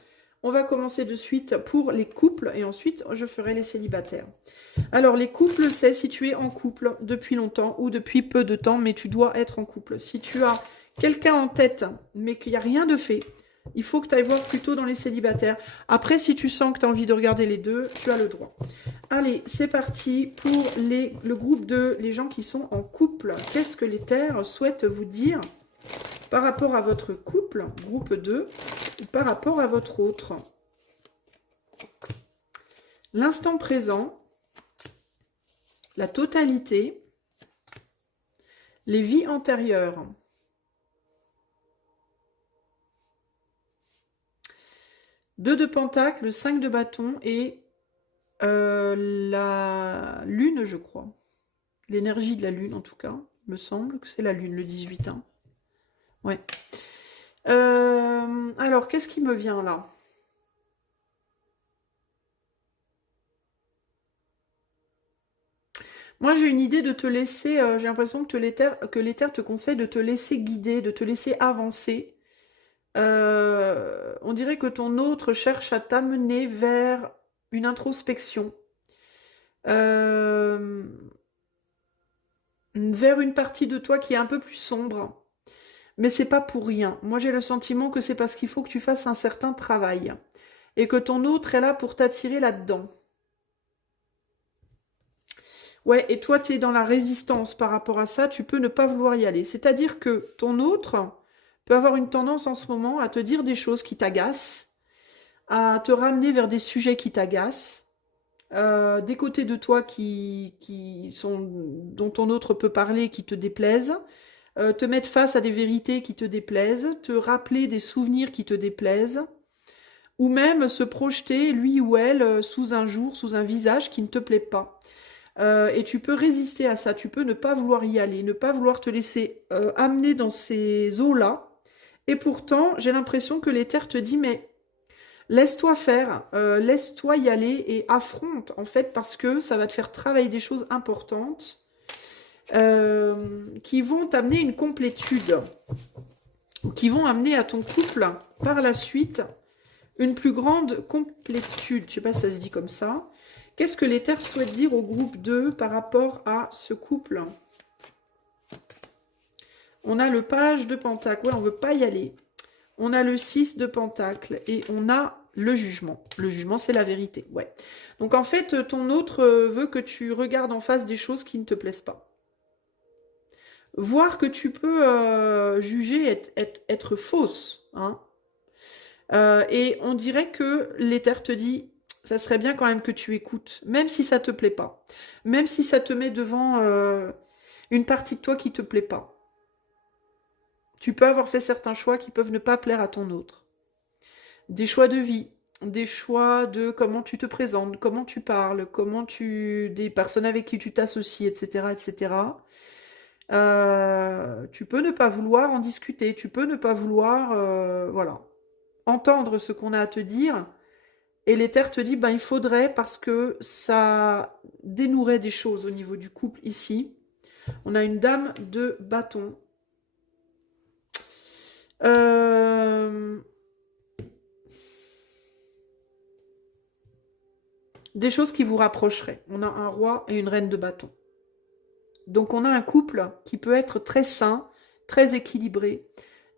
on va commencer de suite pour les couples et ensuite je ferai les célibataires. Alors les couples, c'est si tu es en couple depuis longtemps ou depuis peu de temps, mais tu dois être en couple. Si tu as quelqu'un en tête, mais qu'il n'y a rien de fait, il faut que tu ailles voir plutôt dans les célibataires. Après, si tu sens que tu as envie de regarder les deux, tu as le droit. Allez, c'est parti pour le groupe 2, les gens qui sont en couple. Qu'est-ce que les terres souhaitent vous dire par rapport à votre couple, groupe 2, ou par rapport à votre autre? L'instant présent, la totalité, les vies antérieures. Deux de pentacle, 5 de bâton et la lune, je crois. L'énergie de la lune, en tout cas. Il me semble que c'est la lune, le 18. Hein. Ouais. Alors, qu'est-ce qui me vient là? Moi, j'ai une idée de te laisser... j'ai l'impression que l'éther te conseille de te laisser guider, de te laisser avancer. On dirait que ton autre cherche à t'amener vers une introspection. Vers une partie de toi qui est un peu plus sombre. Mais c'est pas pour rien. Moi, j'ai le sentiment que c'est parce qu'il faut que tu fasses un certain travail. Et que ton autre est là pour t'attirer là-dedans. Ouais, et toi, tu es dans la résistance par rapport à ça, tu peux ne pas vouloir y aller. C'est-à-dire que ton autre peut avoir une tendance en ce moment à te dire des choses qui t'agacent, à te ramener vers des sujets qui t'agacent, des côtés de toi dont ton autre peut parler qui te déplaisent, te mettre face à des vérités qui te déplaisent, te rappeler des souvenirs qui te déplaisent, ou même se projeter, lui ou elle, sous un jour, sous un visage qui ne te plaît pas. Et tu peux résister à ça, tu peux ne pas vouloir y aller, ne pas vouloir te laisser amener dans ces eaux-là. Et pourtant, j'ai l'impression que l'éther te dit, mais laisse-toi faire, laisse-toi y aller et affronte, en fait, parce que ça va te faire travailler des choses importantes qui vont t'amener une complétude, qui vont amener à ton couple, par la suite, une plus grande complétude. Je ne sais pas si ça se dit comme ça. Qu'est-ce que l'éther souhaite dire au groupe 2 par rapport à ce couple? On a le page de pentacle. Ouais, on ne veut pas y aller. On a le 6 de pentacle et on a le jugement. Le jugement, c'est la vérité. Ouais. Donc, en fait, ton autre veut que tu regardes en face des choses qui ne te plaisent pas. Voir que tu peux juger être fausse. Hein. Et on dirait que l'éther te dit... Ça serait bien quand même que tu écoutes, même si ça te plaît pas. Même si ça te met devant une partie de toi qui te plaît pas. Tu peux avoir fait certains choix qui peuvent ne pas plaire à ton autre. Des choix de vie, des choix de comment tu te présentes, comment tu parles, des personnes avec qui tu t'associes, etc., etc. Tu peux ne pas vouloir en discuter, tu peux ne pas vouloir, voilà, entendre ce qu'on a à te dire. Et l'éther te dit, ben, il faudrait, parce que ça dénouerait des choses au niveau du couple ici. On a une dame de bâton. Des choses qui vous rapprocheraient. On a un roi et une reine de bâton. Donc on a un couple qui peut être très sain, très équilibré,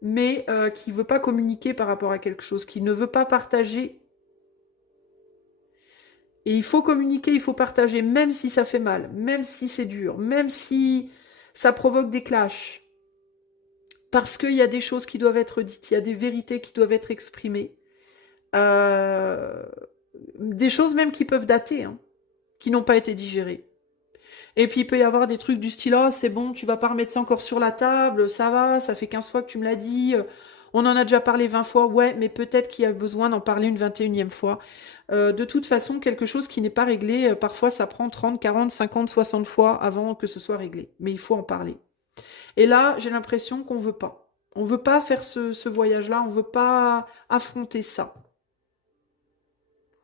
mais qui ne veut pas communiquer par rapport à quelque chose, qui ne veut pas partager. Et il faut communiquer, il faut partager, même si ça fait mal, même si c'est dur, même si ça provoque des clashs. Parce qu'il y a des choses qui doivent être dites, il y a des vérités qui doivent être exprimées. Des choses même qui peuvent dater, hein, qui n'ont pas été digérées. Et puis il peut y avoir des trucs du style « Oh, c'est bon, tu vas pas remettre ça encore sur la table, ça va, ça fait 15 fois que tu me l'as dit, on en a déjà parlé 20 fois, ouais, mais peut-être qu'il y a besoin d'en parler une 21e fois. » De toute façon, quelque chose qui n'est pas réglé, parfois ça prend 30, 40, 50, 60 fois avant que ce soit réglé. Mais il faut en parler. Et là, j'ai l'impression qu'on veut pas. On veut pas faire ce voyage-là, on veut pas affronter ça.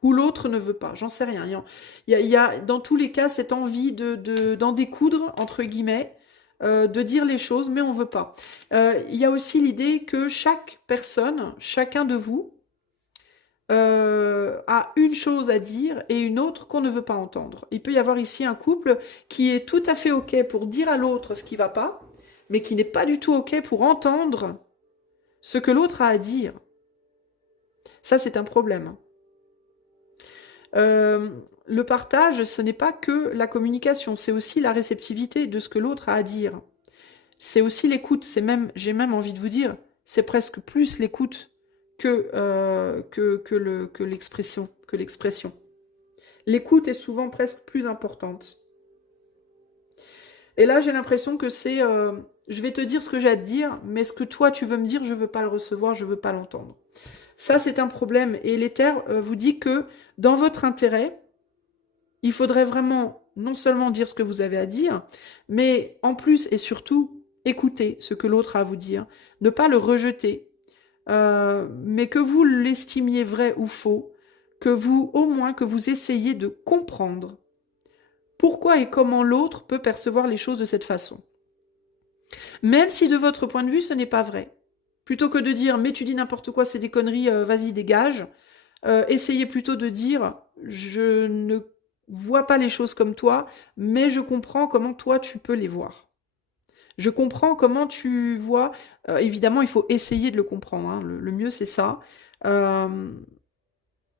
Ou l'autre ne veut pas, j'en sais rien. Il y a dans tous les cas cette envie d'en découdre, entre guillemets, de dire les choses, mais on ne veut pas. Il y a aussi l'idée que chaque personne, chacun de vous, a une chose à dire et une autre qu'on ne veut pas entendre. Il peut y avoir ici un couple qui est tout à fait OK pour dire à l'autre ce qui ne va pas, mais qui n'est pas du tout OK pour entendre ce que l'autre a à dire. Ça, c'est un problème. Le partage, ce n'est pas que la communication, c'est aussi la réceptivité de ce que l'autre a à dire. C'est aussi l'écoute, j'ai même envie de vous dire, c'est presque plus l'écoute que l'expression. L'écoute est souvent presque plus importante. Et là, j'ai l'impression que c'est, je vais te dire ce que j'ai à te dire, mais ce que toi, tu veux me dire, je ne veux pas le recevoir, je ne veux pas l'entendre. Ça, c'est un problème. Et l'éther vous dit que dans votre intérêt, il faudrait vraiment non seulement dire ce que vous avez à dire, mais en plus et surtout, écouter ce que l'autre a à vous dire. Ne pas le rejeter, mais que vous l'estimiez vrai ou faux, au moins que vous essayiez de comprendre pourquoi et comment l'autre peut percevoir les choses de cette façon. Même si de votre point de vue, ce n'est pas vrai. Plutôt que de dire « mais tu dis n'importe quoi, c'est des conneries, vas-y, dégage », essayez plutôt de dire « je ne vois pas les choses comme toi, mais je comprends comment toi tu peux les voir. Je comprends comment tu vois. » Évidemment, il faut essayer de le comprendre, hein, le mieux c'est ça.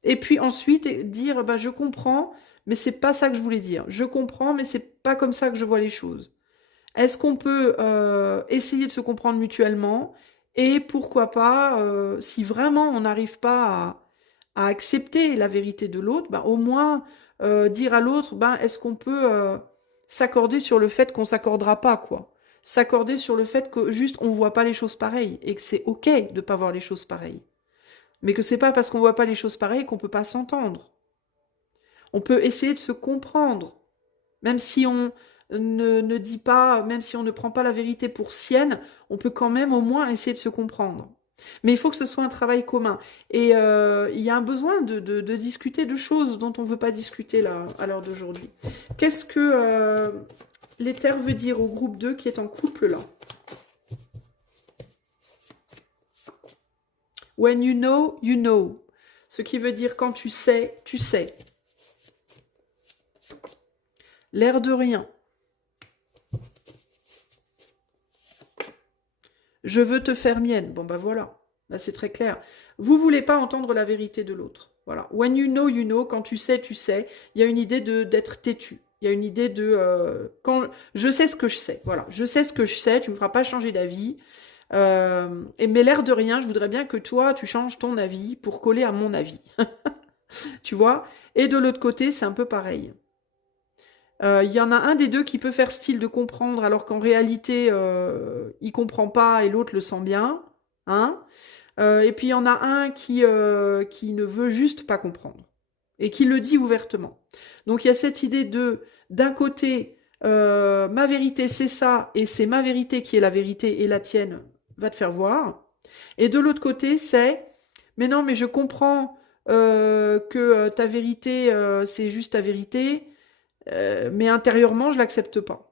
Et puis ensuite, dire bah, « je comprends, mais c'est pas ça que je voulais dire. Je comprends, mais c'est pas comme ça que je vois les choses. » Est-ce qu'on peut essayer de se comprendre mutuellement? Et pourquoi pas, si vraiment on n'arrive pas à accepter la vérité de l'autre, bah, au moins dire à l'autre, bah, est-ce qu'on peut s'accorder sur le fait qu'on ne s'accordera pas, quoi. S'accorder sur le fait que juste on ne voit pas les choses pareilles et que c'est OK de ne pas voir les choses pareilles. Mais que c'est pas parce qu'on ne voit pas les choses pareilles qu'on ne peut pas s'entendre. On peut essayer de se comprendre, même si on ne dit pas, même si on ne prend pas la vérité pour sienne, on peut quand même au moins essayer de se comprendre. Mais il faut que ce soit un travail commun. Et il y a un besoin de discuter de choses dont on ne veut pas discuter là, à l'heure d'aujourd'hui. Qu'est-ce que l'éther veut dire au groupe 2 qui est en couple là? When you know, you know. Ce qui veut dire quand tu sais, tu sais. L'air de rien. Je veux te faire mienne. Bon, bah voilà. Là, c'est très clair. Vous ne voulez pas entendre la vérité de l'autre. Voilà. When you know, you know. Quand tu sais, tu sais. Il y a une idée d'être têtu. Il y a une idée de... quand je sais ce que je sais. Voilà. Je sais ce que je sais. Tu ne me feras pas changer d'avis. Mais l'air de rien, je voudrais bien que toi, tu changes ton avis pour coller à mon avis. Tu vois? Et de l'autre côté, c'est un peu pareil. Il y en a un des deux qui peut faire style de comprendre alors qu'en réalité, il comprend pas et l'autre le sent bien. Hein. Et puis il y en a un qui ne veut juste pas comprendre et qui le dit ouvertement. Donc il y a cette idée d'un côté, ma vérité c'est ça et c'est ma vérité qui est la vérité et la tienne va te faire voir. Et de l'autre côté, c'est, mais non, mais je comprends que ta vérité, c'est juste ta vérité, mais intérieurement, je l'accepte pas.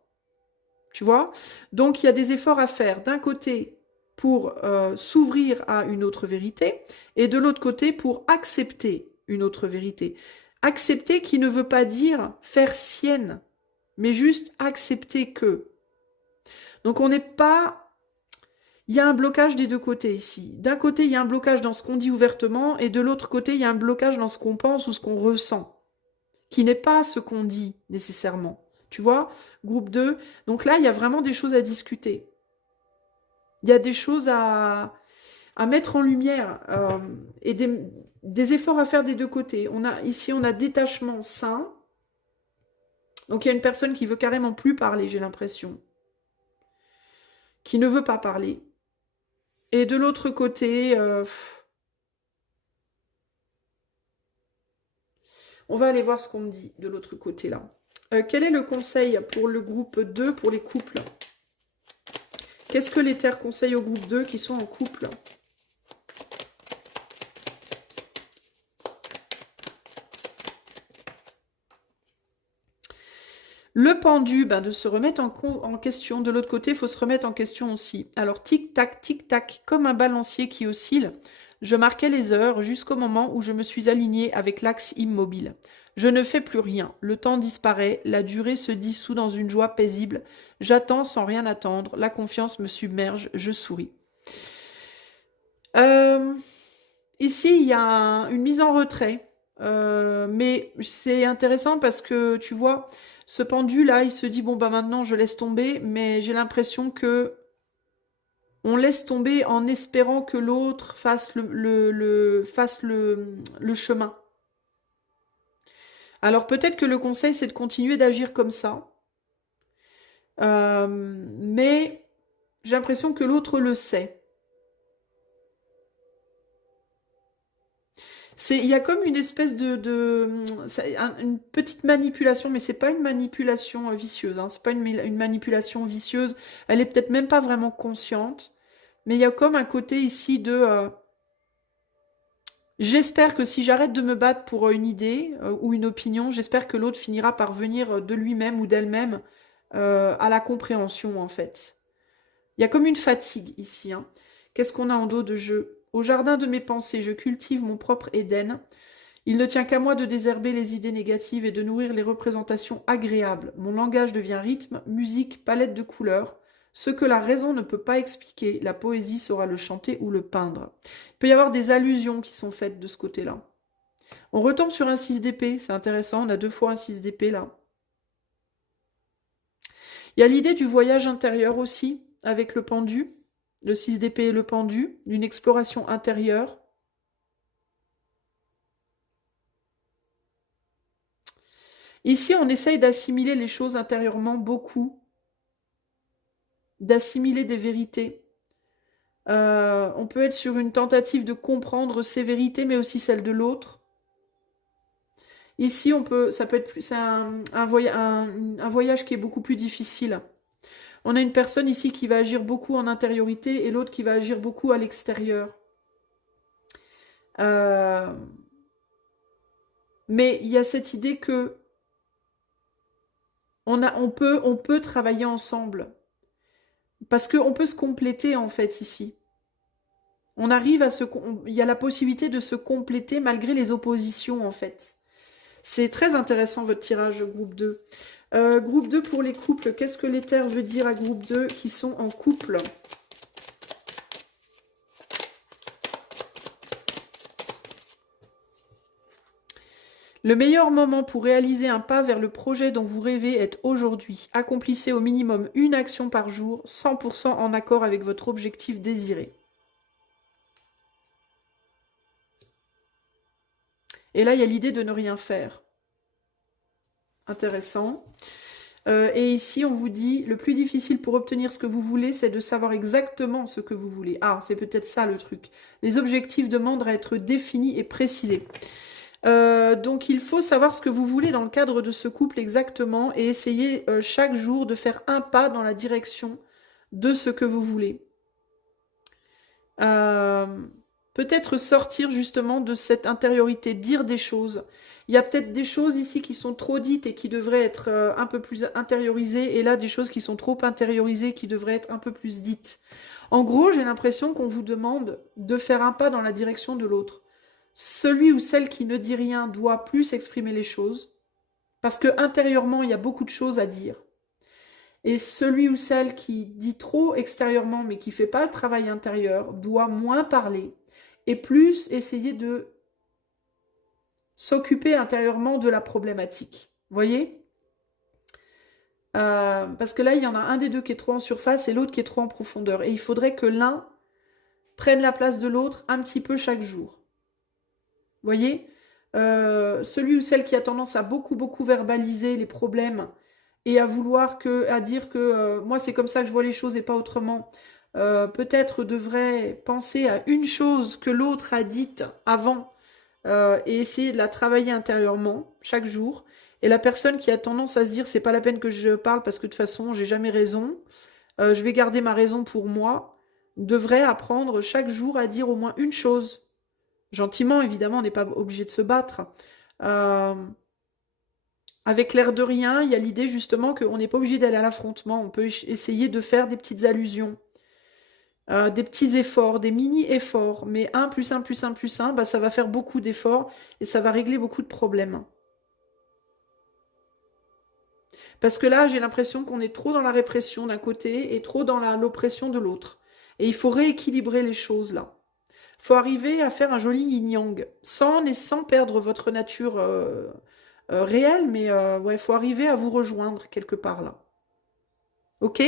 Tu vois? Donc, il y a des efforts à faire d'un côté pour s'ouvrir à une autre vérité et de l'autre côté pour accepter une autre vérité. Accepter qui ne veut pas dire faire sienne, mais juste accepter que. Donc, on n'est pas... Il y a un blocage des deux côtés ici. D'un côté, il y a un blocage dans ce qu'on dit ouvertement et de l'autre côté, il y a un blocage dans ce qu'on pense ou ce qu'on ressent, qui n'est pas ce qu'on dit nécessairement. Tu vois, groupe 2. Donc là, il y a vraiment des choses à discuter. Il y a des choses à mettre en lumière et des efforts à faire des deux côtés. Ici, on a détachement sain. Donc il y a une personne qui veut carrément plus parler, j'ai l'impression. Qui ne veut pas parler. Et de l'autre côté, on va aller voir ce qu'on me dit de l'autre côté là. Quel est le conseil pour le groupe 2, pour les couples? Qu'est-ce que l'éther conseille au groupe 2 qui sont en couple? Le pendu, ben, de se remettre en question. De l'autre côté, il faut se remettre en question aussi. Alors, tic-tac, comme un balancier qui oscille, je marquais les heures jusqu'au moment où je me suis alignée avec l'axe immobile. Je ne fais plus rien. Le temps disparaît, la durée se dissout dans une joie paisible. J'attends sans rien attendre. La confiance me submerge, je souris. Ici, il y a une mise en retrait. Mais c'est intéressant parce que, tu vois, ce pendu-là, il se dit, bon, bah maintenant, je laisse tomber. Mais j'ai l'impression que on laisse tomber en espérant que l'autre fasse le chemin. Alors peut-être que le conseil, c'est de continuer d'agir comme ça. Mais j'ai l'impression que l'autre le sait. Il y a comme une espèce une petite manipulation, mais c'est pas une manipulation vicieuse. Hein, c'est pas une manipulation vicieuse. Elle est peut-être même pas vraiment consciente. Mais il y a comme un côté ici de... j'espère que si j'arrête de me battre pour une idée ou une opinion, j'espère que l'autre finira par venir de lui-même ou d'elle-même à la compréhension, en fait. Il y a comme une fatigue ici. Hein. Qu'est-ce qu'on a en dos de jeu? Au jardin de mes pensées, je cultive mon propre Éden. Il ne tient qu'à moi de désherber les idées négatives et de nourrir les représentations agréables. Mon langage devient rythme, musique, palette de couleurs. Ce que la raison ne peut pas expliquer, la poésie saura le chanter ou le peindre. Il peut y avoir des allusions qui sont faites de ce côté-là. On retombe sur un 6 d'épée, c'est intéressant, on a 2 fois un 6 d'épée là. Il y a l'idée du voyage intérieur aussi, avec le pendu. Le 6 d'épée et le pendu, d'une exploration intérieure. Ici, on essaye d'assimiler les choses intérieurement beaucoup, d'assimiler des vérités. On peut être sur une tentative de comprendre ses vérités, mais aussi celles de l'autre. Ici, ça peut être c'est un voyage qui est beaucoup plus difficile. On a une personne ici qui va agir beaucoup en intériorité et l'autre qui va agir beaucoup à l'extérieur. Mais il y a cette idée que on peut travailler ensemble. Parce qu'on peut se compléter en fait ici. On arrive à il y a la possibilité de se compléter malgré les oppositions en fait. C'est très intéressant votre tirage groupe 2. Groupe 2 pour les couples, qu'est-ce que l'éther veut dire à groupe 2 qui sont en couple? Le meilleur moment pour réaliser un pas vers le projet dont vous rêvez est aujourd'hui. Accomplissez au minimum une action par jour, 100% en accord avec votre objectif désiré. Et là, il y a l'idée de ne rien faire. Intéressant. Et ici, on vous dit, le plus difficile pour obtenir ce que vous voulez, c'est de savoir exactement ce que vous voulez. Ah, c'est peut-être ça le truc. Les objectifs demandent à être définis et précisés. Donc, il faut savoir ce que vous voulez dans le cadre de ce couple exactement et essayer chaque jour de faire un pas dans la direction de ce que vous voulez. Peut-être sortir justement de cette intériorité, dire des choses. Il y a peut-être des choses ici qui sont trop dites et qui devraient être un peu plus intériorisées, et là des choses qui sont trop intériorisées qui devraient être un peu plus dites. En gros, j'ai l'impression qu'on vous demande de faire un pas dans la direction de l'autre. Celui ou celle qui ne dit rien doit plus exprimer les choses, parce que intérieurement, il y a beaucoup de choses à dire. Et celui ou celle qui dit trop extérieurement, mais qui ne fait pas le travail intérieur, doit moins parler et plus essayer de s'occuper intérieurement de la problématique. Vous voyez? Parce que là, il y en a un des deux qui est trop en surface et l'autre qui est trop en profondeur. Et il faudrait que l'un prenne la place de l'autre un petit peu chaque jour. Vous voyez? Celui ou celle qui a tendance à beaucoup verbaliser les problèmes et à à dire que moi c'est comme ça que je vois les choses et pas autrement, peut-être devrait penser à une chose que l'autre a dite avant et essayer de la travailler intérieurement chaque jour. Et la personne qui a tendance à se dire c'est pas la peine que je parle parce que de toute façon j'ai jamais raison, je vais garder ma raison pour moi, devrait apprendre chaque jour à dire au moins une chose. Gentiment, évidemment, on n'est pas obligé de se battre. Euh, Avec l'air de rien, il y a l'idée justement qu'on n'est pas obligé d'aller à l'affrontement. On peut essayer de faire des petites allusions, des petits efforts, des mini-efforts. Mais un plus un plus un plus un, bah, ça va faire beaucoup d'efforts et ça va régler beaucoup de problèmes. Parce que là, j'ai l'impression qu'on est trop dans la répression d'un côté et trop dans l'oppression de l'autre. Et il faut rééquilibrer les choses là. Il faut arriver à faire un joli yin-yang, sans perdre votre nature réelle, mais ouais, faut arriver à vous rejoindre quelque part là. Ok?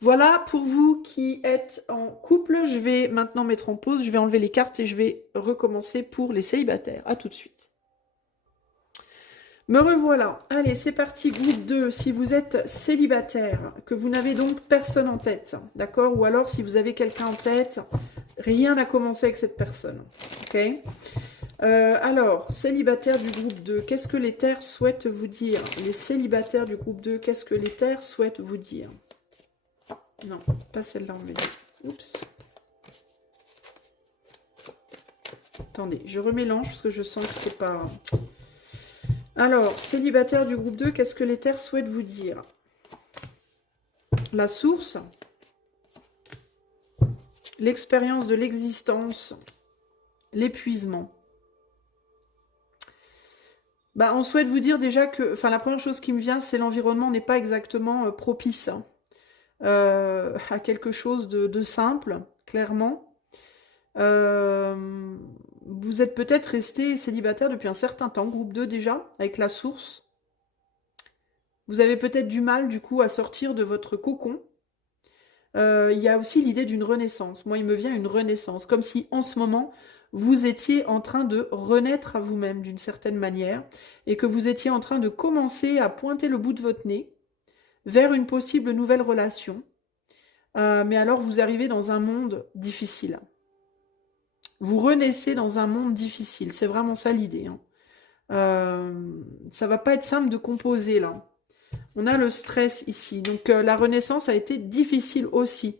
Voilà, pour vous qui êtes en couple, je vais maintenant mettre en pause, je vais enlever les cartes et je vais recommencer pour les célibataires. À tout de suite. Me revoilà. Allez, c'est parti, groupe 2. Si vous êtes célibataire, que vous n'avez donc personne en tête, d'accord? Ou alors si vous avez quelqu'un en tête, rien n'a commencé avec cette personne. Ok? Alors, célibataire du groupe 2, qu'est-ce que les terres souhaitent vous dire? Les célibataires du groupe 2, qu'est-ce que les terres souhaitent vous dire? Non, pas celle-là, on va dire. Oups. Attendez, je remélange parce que je sens que c'est pas... Alors, célibataire du groupe 2, qu'est-ce que les terres souhaitent vous dire? La source, l'expérience de l'existence, l'épuisement. Bah, on souhaite vous dire déjà que, enfin, la première chose qui me vient, c'est l'environnement n'est pas exactement propice à quelque chose de simple, clairement. Vous êtes peut-être resté célibataire depuis un certain temps, groupe 2 déjà, avec la source. Vous avez peut-être du mal, du coup, à sortir de votre cocon. Il y a aussi l'idée d'une renaissance. Moi, il me vient une renaissance, comme si en ce moment, vous étiez en train de renaître à vous-même d'une certaine manière, et que vous étiez en train de commencer à pointer le bout de votre nez vers une possible nouvelle relation. Mais alors, vous arrivez dans un monde difficile. Vous renaissez dans un monde difficile. C'est vraiment ça l'idée. Hein. Ça va pas être simple de composer, là. On a le stress ici. Donc, la renaissance a été difficile aussi.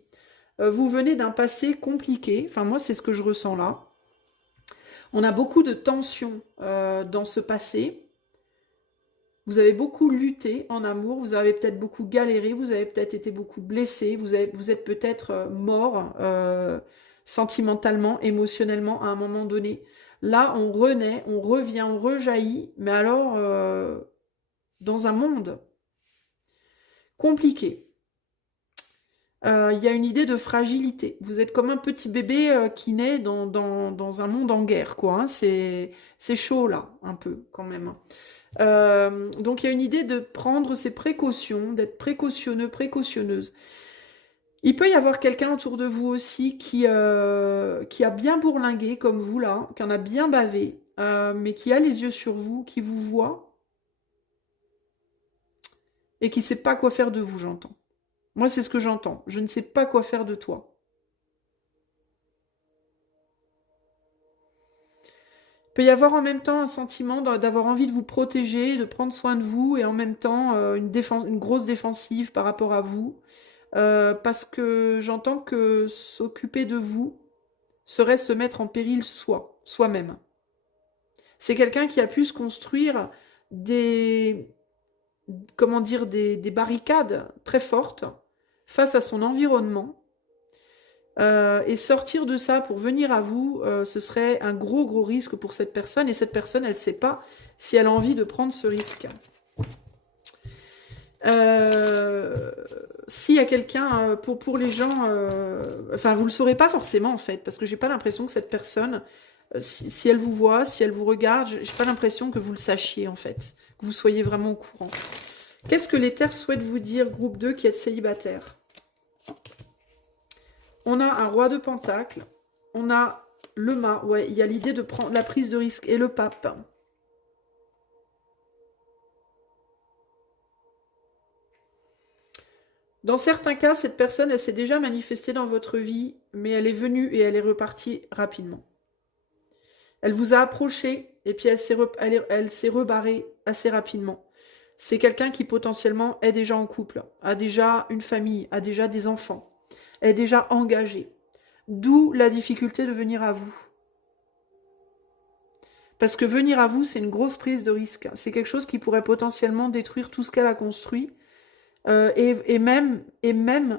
Vous venez d'un passé compliqué. Enfin, moi, c'est ce que je ressens là. On a beaucoup de tensions dans ce passé. Vous avez beaucoup lutté en amour, vous avez peut-être beaucoup galéré, vous avez peut-être été beaucoup blessé, vous êtes peut-être mort sentimentalement, émotionnellement à un moment donné. Là, on renaît, on revient, on rejaillit, mais alors dans un monde compliqué. Il y a une idée de fragilité. Vous êtes comme un petit bébé qui naît dans un monde en guerre, quoi. Hein. C'est chaud là, un peu quand même. Donc il y a une idée de prendre ses précautions, d'être précautionneux, précautionneuse. Il peut y avoir quelqu'un autour de vous aussi qui a bien bourlingué comme vous là, qui en a bien bavé, mais qui a les yeux sur vous, qui vous voit et qui ne sait pas quoi faire de vous, j'entends. Moi, c'est ce que j'entends. Je ne sais pas quoi faire de toi. Il peut y avoir en même temps un sentiment d'avoir envie de vous protéger, de prendre soin de vous, et en même temps une grosse défensive par rapport à vous. Parce que j'entends que s'occuper de vous, serait se mettre en péril soi-même. C'est quelqu'un qui a pu se construire des, comment dire, des barricades très fortes face à son environnement. Et sortir de ça pour venir à vous, ce serait un gros risque pour cette personne. Et cette personne, elle ne sait pas si elle a envie de prendre ce risque. S'il y a quelqu'un, pour les gens, enfin vous le saurez pas forcément en fait, parce que j'ai pas l'impression que cette personne, si elle vous voit, si elle vous regarde, j'ai pas l'impression que vous le sachiez en fait, que vous soyez vraiment au courant. Qu'est-ce que l'éther souhaite vous dire, groupe 2 qui êtes célibataire? On a un roi de pentacle, on a le mât, ouais, il y a l'idée de prendre la prise de risque, et le pape. Dans certains cas, cette personne, elle s'est déjà manifestée dans votre vie, mais elle est venue et elle est repartie rapidement. Elle vous a approché et puis elle s'est rebarrée assez rapidement. C'est quelqu'un qui potentiellement est déjà en couple, a déjà une famille, a déjà des enfants, est déjà engagé. D'où la difficulté de venir à vous. Parce que venir à vous, c'est une grosse prise de risque. C'est quelque chose qui pourrait potentiellement détruire tout ce qu'elle a construit. Et même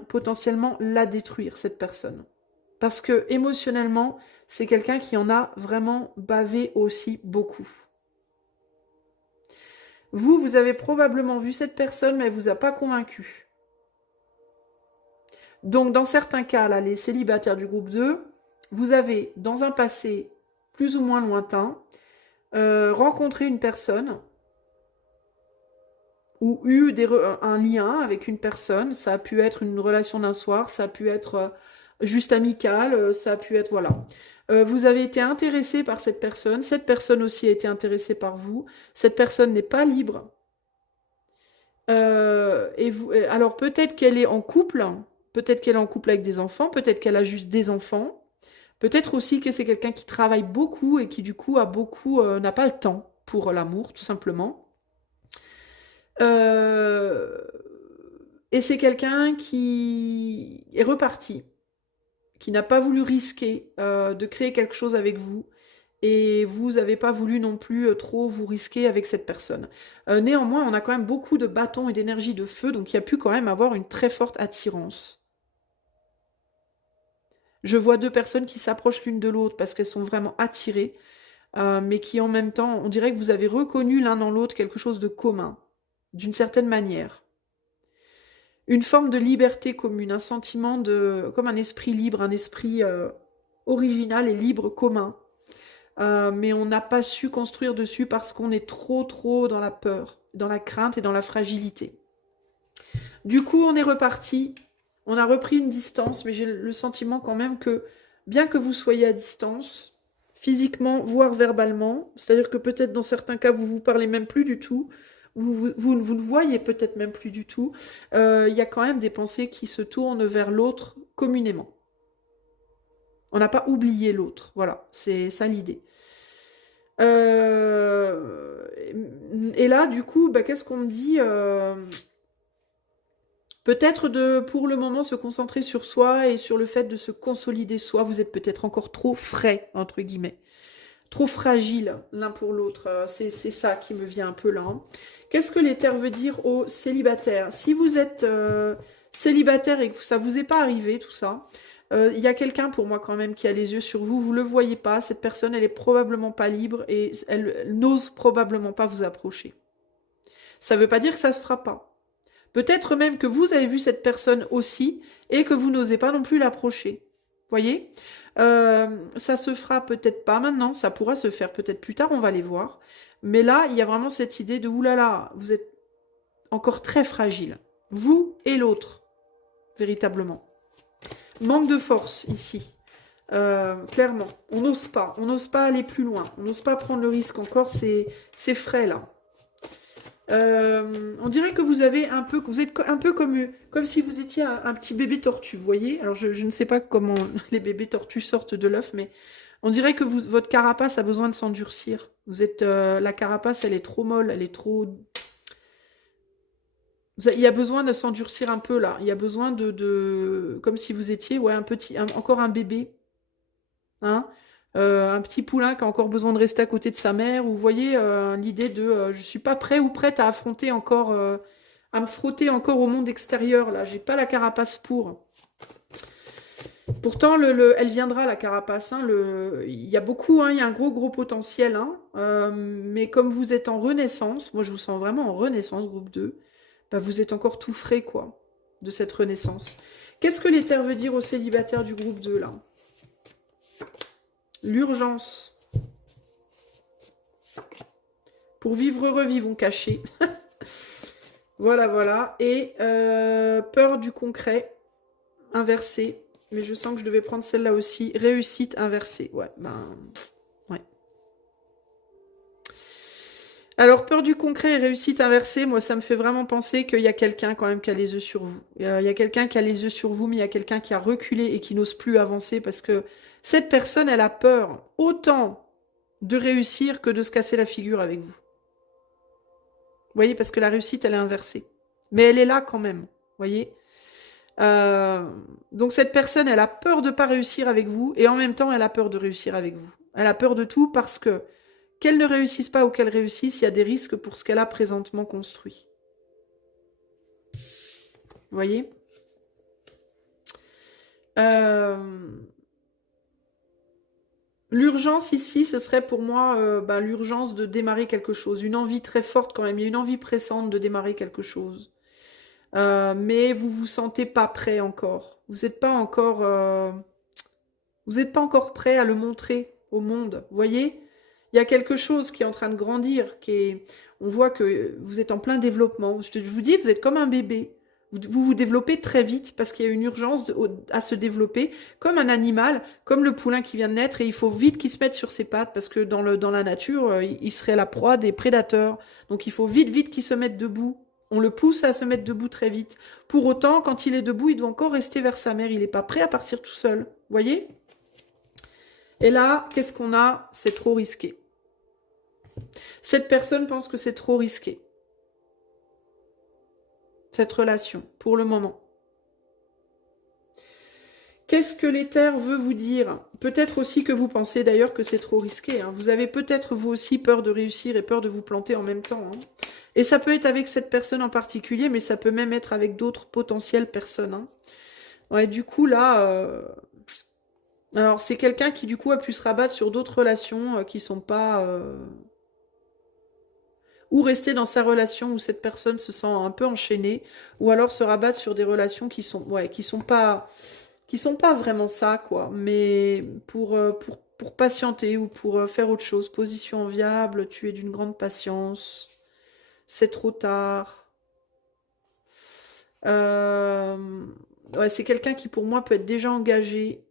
potentiellement la détruire, cette personne. Parce que émotionnellement, c'est quelqu'un qui en a vraiment bavé aussi beaucoup. Vous avez probablement vu cette personne, mais elle ne vous a pas convaincu. Donc, dans certains cas, là, les célibataires du groupe 2, vous avez, dans un passé plus ou moins lointain, rencontré une personne ou eu un lien avec une personne. Ça a pu être une relation d'un soir, ça a pu être juste amical, ça a pu être, voilà. Vous avez été intéressé par cette personne aussi a été intéressée par vous, cette personne n'est pas libre. Alors peut-être qu'elle est en couple, peut-être qu'elle est en couple avec des enfants, peut-être qu'elle a juste des enfants, peut-être aussi que c'est quelqu'un qui travaille beaucoup et qui du coup n'a pas le temps pour l'amour, tout simplement. Et c'est quelqu'un qui est reparti, qui n'a pas voulu risquer de créer quelque chose avec vous, et vous n'avez pas voulu non plus trop vous risquer avec cette personne. Néanmoins, on a quand même beaucoup de bâtons et d'énergie de feu, donc il y a pu quand même avoir une très forte attirance. Je vois deux personnes qui s'approchent l'une de l'autre parce qu'elles sont vraiment attirées, mais qui en même temps, on dirait que vous avez reconnu l'un dans l'autre quelque chose de commun, d'une certaine manière. Une forme de liberté commune, un sentiment comme un esprit libre, un esprit original et libre commun. Mais on n'a pas su construire dessus parce qu'on est trop dans la peur, dans la crainte et dans la fragilité. Du coup, on est reparti, on a repris une distance, mais j'ai le sentiment quand même que, bien que vous soyez à distance, physiquement, voire verbalement, c'est-à-dire que peut-être dans certains cas, vous vous parlez même plus du tout, vous ne voyez peut-être même plus du tout, il y a quand même des pensées qui se tournent vers l'autre communément. On n'a pas oublié l'autre, voilà, c'est ça l'idée. Et là, du coup, qu'est-ce qu'on me dit peut-être pour le moment, se concentrer sur soi et sur le fait de se consolider soi. Vous êtes peut-être encore trop frais, entre guillemets. Trop fragile l'un pour l'autre. C'est ça qui me vient un peu là. Hein. Qu'est-ce que l'éther veut dire aux célibataires? Si vous êtes célibataire et que ça vous est pas arrivé, tout ça, il y a quelqu'un pour moi quand même qui a les yeux sur vous. Vous le voyez pas. Cette personne, elle est probablement pas libre et elle n'ose probablement pas vous approcher. Ça veut pas dire que ça se fera pas. Peut-être même que vous avez vu cette personne aussi et que vous n'osez pas non plus l'approcher. Voyez, ça se fera peut-être pas maintenant, ça pourra se faire peut-être plus tard, on va les voir. Mais là, il y a vraiment cette idée de oulala, vous êtes encore très fragile. Vous et l'autre, véritablement. Manque de force ici. Clairement, on n'ose pas aller plus loin, on n'ose pas prendre le risque encore, c'est frais là. On dirait que vous êtes un peu comme si vous étiez un petit bébé tortue, vous voyez. Alors je ne sais pas comment les bébés tortues sortent de l'œuf, mais on dirait que votre carapace a besoin de s'endurcir. La carapace, elle est trop molle, elle est trop... Il y a besoin de s'endurcir un peu là. Il y a besoin comme si vous étiez encore un bébé. Hein. Un petit poulain qui a encore besoin de rester à côté de sa mère, ou vous voyez l'idée de je suis pas prêt ou prête à affronter encore, à me frotter encore au monde extérieur, là, j'ai pas la carapace pour. Pourtant, elle viendra, la carapace. Hein, il y a beaucoup, hein, il y a un gros potentiel. Hein, mais comme vous êtes en renaissance, moi je vous sens vraiment en renaissance, groupe 2, bah, vous êtes encore tout frais, quoi, de cette renaissance. Qu'est-ce que l'éther veut dire aux célibataires du groupe 2, là? L'urgence. Pour vivre heureux, vivons cachés. Voilà. Et peur du concret, inversé. Mais je sens que je devais prendre celle-là aussi. Réussite inversée. Ouais. Alors, peur du concret et réussite inversée, moi, ça me fait vraiment penser qu'il y a quelqu'un quand même qui a les yeux sur vous. Il y a quelqu'un qui a les yeux sur vous, mais il y a quelqu'un qui a reculé et qui n'ose plus avancer parce que cette personne, elle a peur autant de réussir que de se casser la figure avec vous. Vous voyez, parce que la réussite, elle est inversée. Mais elle est là quand même. Vous voyez donc cette personne, elle a peur de ne pas réussir avec vous et en même temps, elle a peur de réussir avec vous. Elle a peur de tout parce que qu'elle ne réussisse pas ou qu'elle réussisse, il y a des risques pour ce qu'elle a présentement construit. Vous voyez l'urgence ici, ce serait pour moi l'urgence de démarrer quelque chose. Une envie très forte quand même. Il y a une envie pressante de démarrer quelque chose. Mais vous vous sentez pas prêt encore. Vous n'êtes pas encore, prêt à le montrer au monde. Vous voyez, il y a quelque chose qui est en train de grandir, on voit que vous êtes en plein développement. Je vous dis, vous êtes comme un bébé. Vous développez très vite parce qu'il y a une urgence à se développer, comme un animal, comme le poulain qui vient de naître, et il faut vite qu'il se mette sur ses pattes parce que dans la nature, il serait la proie des prédateurs. Donc il faut vite qu'il se mette debout. On le pousse à se mettre debout très vite. Pour autant, quand il est debout, il doit encore rester vers sa mère. Il n'est pas prêt à partir tout seul. Vous voyez? Et là, qu'est-ce qu'on a? C'est trop risqué. Cette personne pense que c'est trop risqué. Cette relation, pour le moment. Qu'est-ce que l'éther veut vous dire? Peut-être aussi que vous pensez d'ailleurs que c'est trop risqué. Hein. Vous avez peut-être vous aussi peur de réussir et peur de vous planter en même temps. Hein. Et ça peut être avec cette personne en particulier, mais ça peut même être avec d'autres potentielles personnes. Hein. Ouais, du coup, là... Alors, c'est quelqu'un qui, du coup, a pu se rabattre sur d'autres relations qui sont pas... Ou rester dans sa relation où cette personne se sent un peu enchaînée, ou alors se rabattre sur des relations qui sont pas vraiment ça, quoi, mais pour patienter ou pour faire autre chose. Position enviable, tu es d'une grande patience, c'est trop tard. Ouais, c'est quelqu'un qui, pour moi, peut être déjà engagé.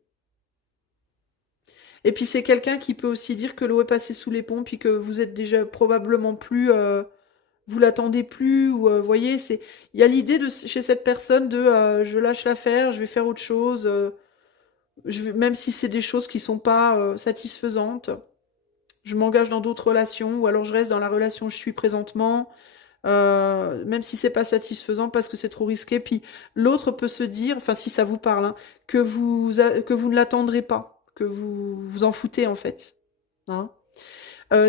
Et puis c'est quelqu'un qui peut aussi dire que l'eau est passée sous les ponts, puis que vous êtes déjà probablement plus... vous l'attendez plus, ou vous voyez, il y a l'idée chez cette personne de je lâche l'affaire, je vais faire autre chose, même si c'est des choses qui sont pas satisfaisantes, je m'engage dans d'autres relations, ou alors je reste dans la relation où je suis présentement, même si c'est pas satisfaisant parce que c'est trop risqué. Puis l'autre peut se dire, enfin si ça vous parle, hein, que vous ne l'attendrez pas, que vous vous en foutez en fait. Hein.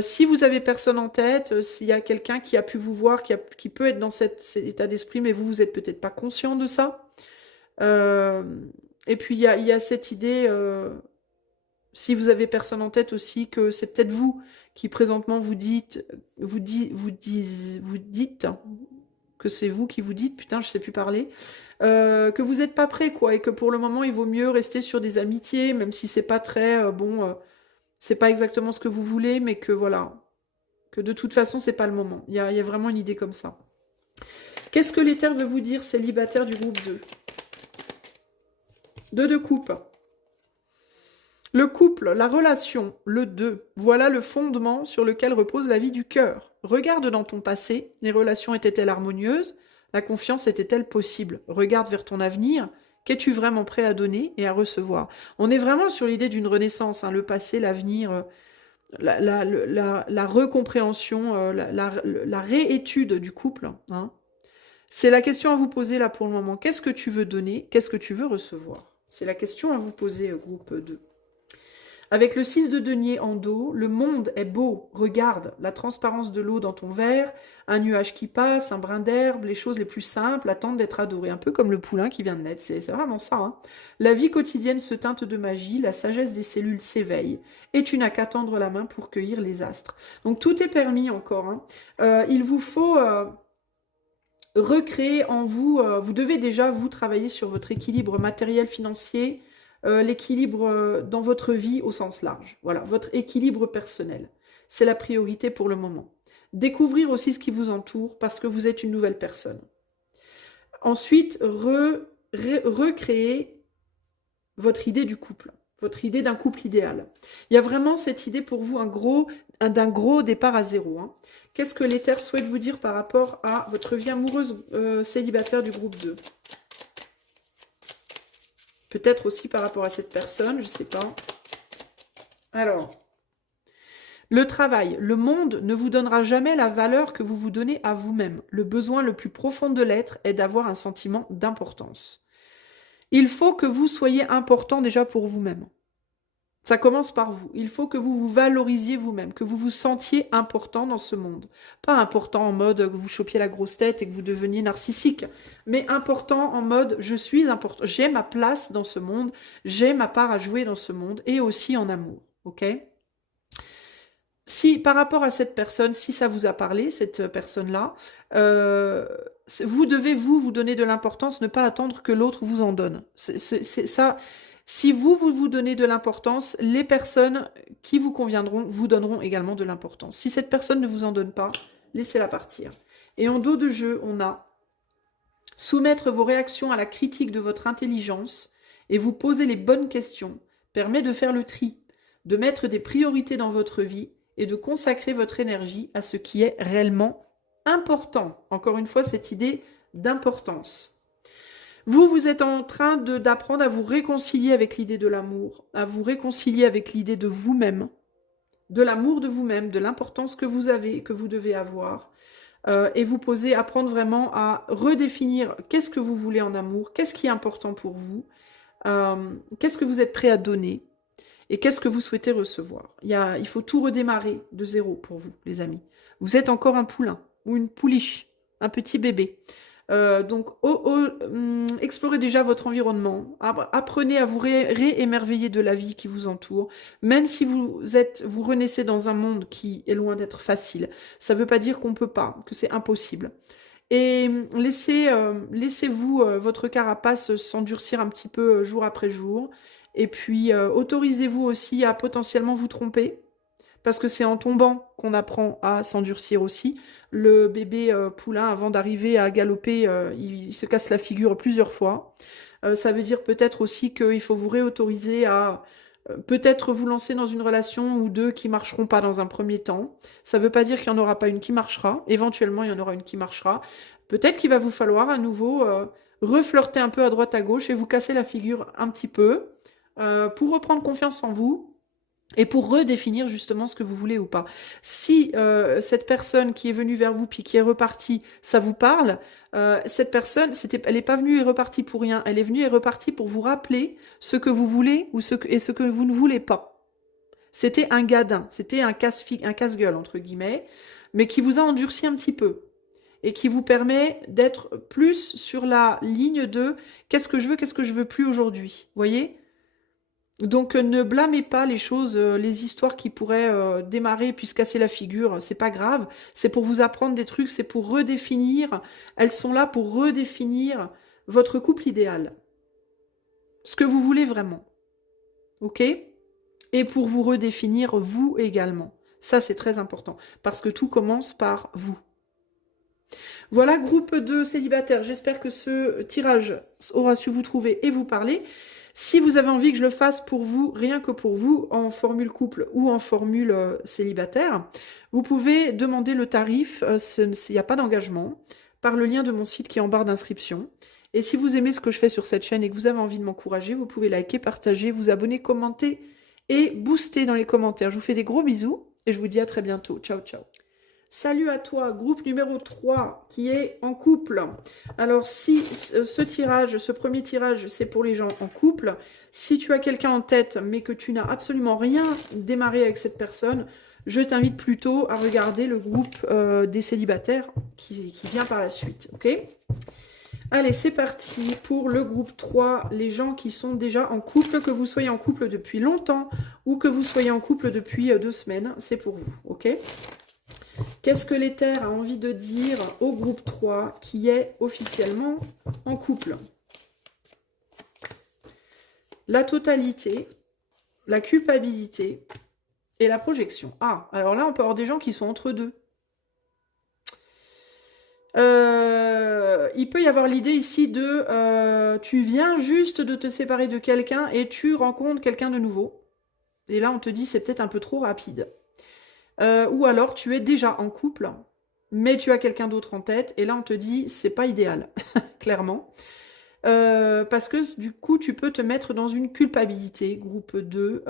Si vous avez personne en tête, s'il y a quelqu'un qui a pu vous voir, qui peut être dans cet état d'esprit, mais vous n'êtes peut-être pas conscient de ça. Et puis il y a cette idée, si vous avez personne en tête aussi, que c'est peut-être vous qui présentement vous dites que c'est vous qui vous dites, putain, je sais plus parler, que vous n'êtes pas prêt, quoi, et que pour le moment, il vaut mieux rester sur des amitiés, même si c'est pas très bon, c'est pas exactement ce que vous voulez, mais que voilà, que de toute façon, c'est pas le moment. Il y a vraiment une idée comme ça. Qu'est-ce que l'éther veut vous dire, célibataire du groupe 2? 2 de coupe. Le couple, la relation, le 2, voilà le fondement sur lequel repose la vie du cœur. Regarde dans ton passé, les relations étaient-elles harmonieuses? La confiance était-elle possible? Regarde vers ton avenir, qu'es-tu vraiment prêt à donner et à recevoir? On est vraiment sur l'idée d'une renaissance, hein, le passé, l'avenir, la recompréhension, la réétude du couple. Hein. C'est la question à vous poser là pour le moment. Qu'est-ce que tu veux donner? Qu'est-ce que tu veux recevoir? C'est la question à vous poser, groupe 2. Avec le 6 de denier en dos, le monde est beau, regarde la transparence de l'eau dans ton verre, un nuage qui passe, un brin d'herbe, les choses les plus simples attendent d'être adorées, un peu comme le poulain qui vient de naître, c'est vraiment ça. Hein. La vie quotidienne se teinte de magie, la sagesse des cellules s'éveille, et tu n'as qu'à tendre la main pour cueillir les astres. Donc tout est permis encore. Hein. Il vous faut recréer en vous, vous devez déjà vous travailler sur votre équilibre matériel financier, l'équilibre dans votre vie au sens large. Voilà, votre équilibre personnel. C'est la priorité pour le moment. Découvrir aussi ce qui vous entoure parce que vous êtes une nouvelle personne. Ensuite, recréer votre idée du couple, votre idée d'un couple idéal. Il y a vraiment cette idée pour vous d'un gros départ à zéro. Hein. Qu'est-ce que l'éther souhaite vous dire par rapport à votre vie amoureuse célibataire du groupe 2 ? Peut-être aussi par rapport à cette personne, je ne sais pas. Alors, le travail. Le monde ne vous donnera jamais la valeur que vous vous donnez à vous-même. Le besoin le plus profond de l'être est d'avoir un sentiment d'importance. Il faut que vous soyez important déjà pour vous-même. Ça commence par vous. Il faut que vous vous valorisiez vous-même, que vous vous sentiez important dans ce monde. Pas important en mode que vous chopiez la grosse tête et que vous deveniez narcissique, mais important en mode je suis important, j'ai ma place dans ce monde, j'ai ma part à jouer dans ce monde et aussi en amour. Ok ? Si par rapport à cette personne, si ça vous a parlé, cette personne-là, vous devez vous donner de l'importance, ne pas attendre que l'autre vous en donne. C'est ça. Si vous donnez de l'importance, les personnes qui vous conviendront vous donneront également de l'importance. Si cette personne ne vous en donne pas, laissez-la partir. Et en dos de jeu, on a soumettre vos réactions à la critique de votre intelligence et vous poser les bonnes questions permet de faire le tri, de mettre des priorités dans votre vie et de consacrer votre énergie à ce qui est réellement important. Encore une fois, cette idée d'importance. Vous êtes en train d'apprendre à vous réconcilier avec l'idée de l'amour, à vous réconcilier avec l'idée de vous-même, de l'amour de vous-même, de l'importance que vous avez et que vous devez avoir, et vous apprendre vraiment à redéfinir qu'est-ce que vous voulez en amour, qu'est-ce qui est important pour vous, qu'est-ce que vous êtes prêt à donner, et qu'est-ce que vous souhaitez recevoir. Il faut tout redémarrer de zéro pour vous, les amis. Vous êtes encore un poulain, ou une pouliche, un petit bébé. Donc, explorez déjà votre environnement, apprenez à vous réémerveiller de la vie qui vous entoure, même si vous renaissez dans un monde qui est loin d'être facile. Ça ne veut pas dire qu'on ne peut pas, que c'est impossible. Et laissez-vous votre carapace s'endurcir un petit peu jour après jour, et puis autorisez-vous aussi à potentiellement vous tromper, parce que c'est en tombant qu'on apprend à s'endurcir aussi. Le bébé poulain, avant d'arriver à galoper, il se casse la figure plusieurs fois. Ça veut dire peut-être aussi qu'il faut vous réautoriser à peut-être vous lancer dans une relation ou deux qui ne marcheront pas dans un premier temps. Ça ne veut pas dire qu'il n'y en aura pas une qui marchera. Éventuellement, il y en aura une qui marchera. Peut-être qu'il va vous falloir à nouveau reflirter un peu à droite à gauche et vous casser la figure un petit peu pour reprendre confiance en vous. Et pour redéfinir justement ce que vous voulez ou pas. Si cette personne qui est venue vers vous puis qui est repartie, ça vous parle, cette personne, elle n'est pas venue et repartie pour rien. Elle est venue et repartie pour vous rappeler ce que vous voulez et ce que vous ne voulez pas. C'était un gadin, c'était un casse-gueule entre guillemets, mais qui vous a endurci un petit peu et qui vous permet d'être plus sur la ligne de qu'est-ce que je veux plus aujourd'hui. Vous voyez ? Donc ne blâmez pas les choses, les histoires qui pourraient démarrer puis se casser la figure, c'est pas grave, c'est pour vous apprendre des trucs, c'est pour redéfinir, elles sont là pour redéfinir votre couple idéal, ce que vous voulez vraiment, ok? Et pour vous redéfinir vous également, ça c'est très important, parce que tout commence par vous. Voilà, groupe de célibataires, j'espère que ce tirage aura su vous trouver et vous parler. Si vous avez envie que je le fasse pour vous, rien que pour vous, en formule couple ou en formule célibataire, vous pouvez demander le tarif, il n'y a pas d'engagement, par le lien de mon site qui est en barre d'inscription. Et si vous aimez ce que je fais sur cette chaîne et que vous avez envie de m'encourager, vous pouvez liker, partager, vous abonner, commenter et booster dans les commentaires. Je vous fais des gros bisous et je vous dis à très bientôt. Ciao, ciao. Salut à toi, groupe numéro 3 qui est en couple. Alors si ce premier tirage, c'est pour les gens en couple, si tu as quelqu'un en tête mais que tu n'as absolument rien démarré avec cette personne, je t'invite plutôt à regarder le groupe des célibataires qui vient par la suite, ok? Allez, c'est parti pour le groupe 3, les gens qui sont déjà en couple, que vous soyez en couple depuis longtemps ou que vous soyez en couple depuis 2 semaines, c'est pour vous, ok? Qu'est-ce que l'éther a envie de dire au groupe 3 qui est officiellement en couple? La totalité, la culpabilité et la projection. Ah, alors là, on peut avoir des gens qui sont entre deux. Il peut y avoir l'idée ici de tu viens juste de te séparer de quelqu'un et tu rencontres quelqu'un de nouveau. Et là, on te dit c'est peut-être un peu trop rapide. Ou alors tu es déjà en couple, mais tu as quelqu'un d'autre en tête, et là on te dit c'est pas idéal, clairement. Parce que du coup tu peux te mettre dans une culpabilité, groupe 2,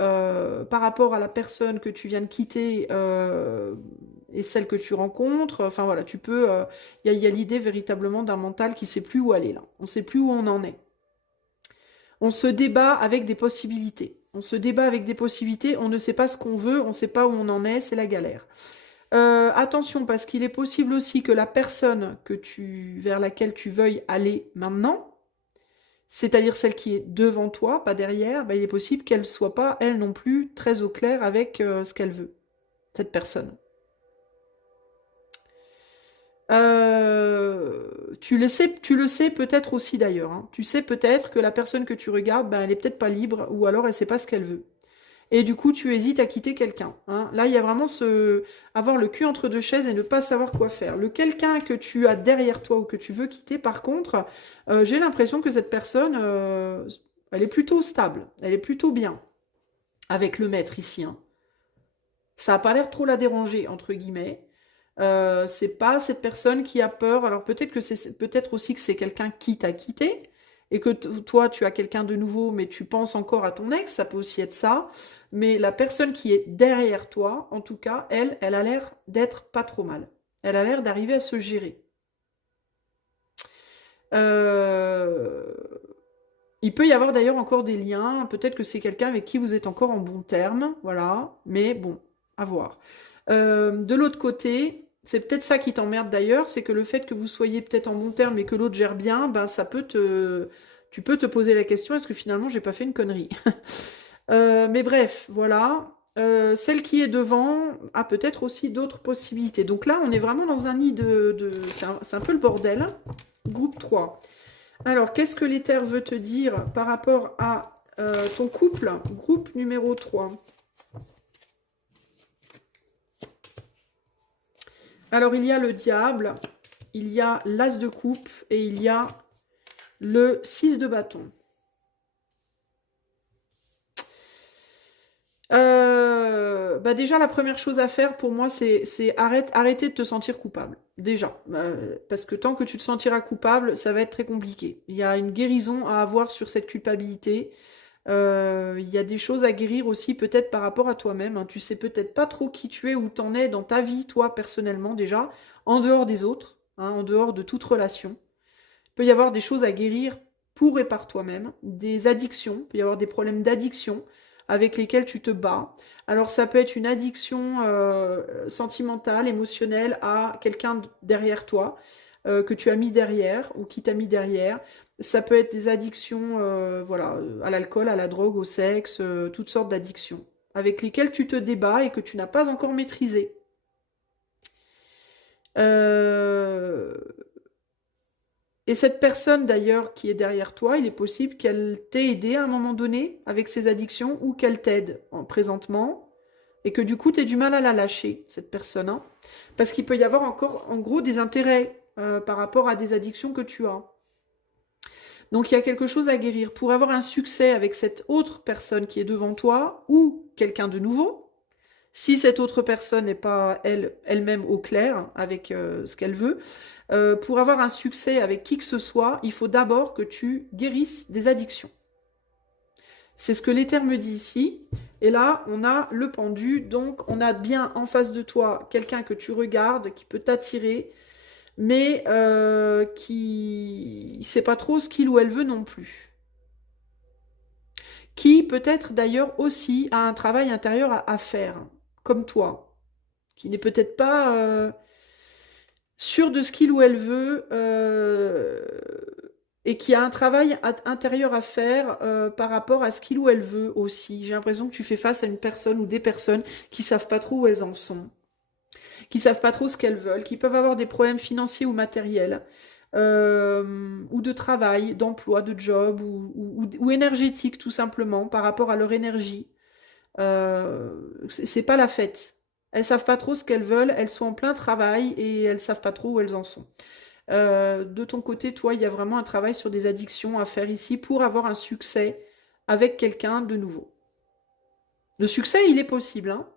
par rapport à la personne que tu viens de quitter et celle que tu rencontres. Enfin voilà, tu peux. Il y a l'idée véritablement d'un mental qui sait plus où aller là. On sait plus où on en est. On se débat avec des possibilités. On se débat avec des possibilités, on ne sait pas ce qu'on veut, on ne sait pas où on en est, c'est la galère. Attention, parce qu'il est possible aussi que la personne vers laquelle tu veuilles aller maintenant, c'est-à-dire celle qui est devant toi, pas derrière, il est possible qu'elle ne soit pas, elle non plus, très au clair avec ce qu'elle veut, cette personne. Tu le sais peut-être aussi d'ailleurs. Hein. Tu sais peut-être que la personne que tu regardes, elle est peut-être pas libre, ou alors elle sait pas ce qu'elle veut. Et du coup, tu hésites à quitter quelqu'un. Hein. Là, il y a vraiment avoir le cul entre deux chaises et ne pas savoir quoi faire. Le quelqu'un que tu as derrière toi ou que tu veux quitter, par contre, j'ai l'impression que cette personne, elle est plutôt stable, elle est plutôt bien avec le maître ici. Hein. Ça n'a pas l'air trop la déranger, entre guillemets. C'est pas cette personne qui a peur. Alors peut-être aussi que c'est quelqu'un qui t'a quitté et que toi tu as quelqu'un de nouveau, mais tu penses encore à ton ex. Ça peut aussi être ça. Mais la personne qui est derrière toi, en tout cas, elle a l'air d'être pas trop mal. Elle a l'air d'arriver à se gérer. Il peut y avoir d'ailleurs encore des liens. Peut-être que c'est quelqu'un avec qui vous êtes encore en bon terme. Voilà. Mais bon, à voir. De l'autre côté, c'est peut-être ça qui t'emmerde d'ailleurs, c'est que le fait que vous soyez peut-être en bon terme et que l'autre gère bien, tu peux te poser la question, est-ce que finalement j'ai pas fait une connerie? Mais bref, voilà. Celle qui est devant a peut-être aussi d'autres possibilités. Donc là, on est vraiment dans un nid c'est un peu le bordel. Groupe 3. Alors, qu'est-ce que l'éther veut te dire par rapport à ton couple? Groupe numéro 3. Alors, il y a le diable, il y a l'as de coupe et il y a le 6 de bâton. Déjà, la première chose à faire pour moi, c'est arrêter de te sentir coupable. Déjà. Parce que tant que tu te sentiras coupable, ça va être très compliqué. Il y a une guérison à avoir sur cette culpabilité. Il y a des choses à guérir aussi peut-être par rapport à toi-même. Hein. Tu sais peut-être pas trop qui tu es, où t'en es dans ta vie, toi, personnellement déjà, en dehors des autres, hein, en dehors de toute relation. Il peut y avoir des choses à guérir pour et par toi-même, des addictions, il peut y avoir des problèmes d'addiction avec lesquels tu te bats. Alors ça peut être une addiction sentimentale, émotionnelle à quelqu'un derrière toi, que tu as mis derrière ou qui t'a mis derrière. Ça peut être des addictions voilà, à l'alcool, à la drogue, au sexe, toutes sortes d'addictions avec lesquelles tu te débats et que tu n'as pas encore maîtrisé. Et cette personne d'ailleurs qui est derrière toi, il est possible qu'elle t'ait aidé à un moment donné avec ses addictions ou qu'elle t'aide présentement et que du coup tu aies du mal à la lâcher, cette personne. Hein, parce qu'il peut y avoir encore en gros des intérêts par rapport à des addictions que tu as. Donc il y a quelque chose à guérir. Pour avoir un succès avec cette autre personne qui est devant toi ou quelqu'un de nouveau, si cette autre personne n'est pas elle-même au clair avec ce qu'elle veut, pour avoir un succès avec qui que ce soit, il faut d'abord que tu guérisses des addictions. C'est ce que l'éther me dit ici. Et là, on a le pendu. Donc, on a bien en face de toi quelqu'un que tu regardes, qui peut t'attirer, mais qui ne sait pas trop ce qu'il ou elle veut non plus. Qui peut-être d'ailleurs aussi a un travail intérieur à faire, comme toi. Qui n'est peut-être pas sûr de ce qu'il ou elle veut et qui a un travail intérieur à faire par rapport à ce qu'il ou elle veut aussi. J'ai l'impression que tu fais face à une personne ou des personnes qui savent pas trop où elles en sont, qui savent pas trop ce qu'elles veulent, qui peuvent avoir des problèmes financiers ou matériels, ou de travail, d'emploi, de job, ou énergétique tout simplement par rapport à leur énergie. C'est pas la fête. Elles savent pas trop ce qu'elles veulent, elles sont en plein travail et elles savent pas trop où elles en sont. De ton côté, toi, il y a vraiment un travail sur des addictions à faire ici pour avoir un succès avec quelqu'un de nouveau. Le succès, il est possible, hein,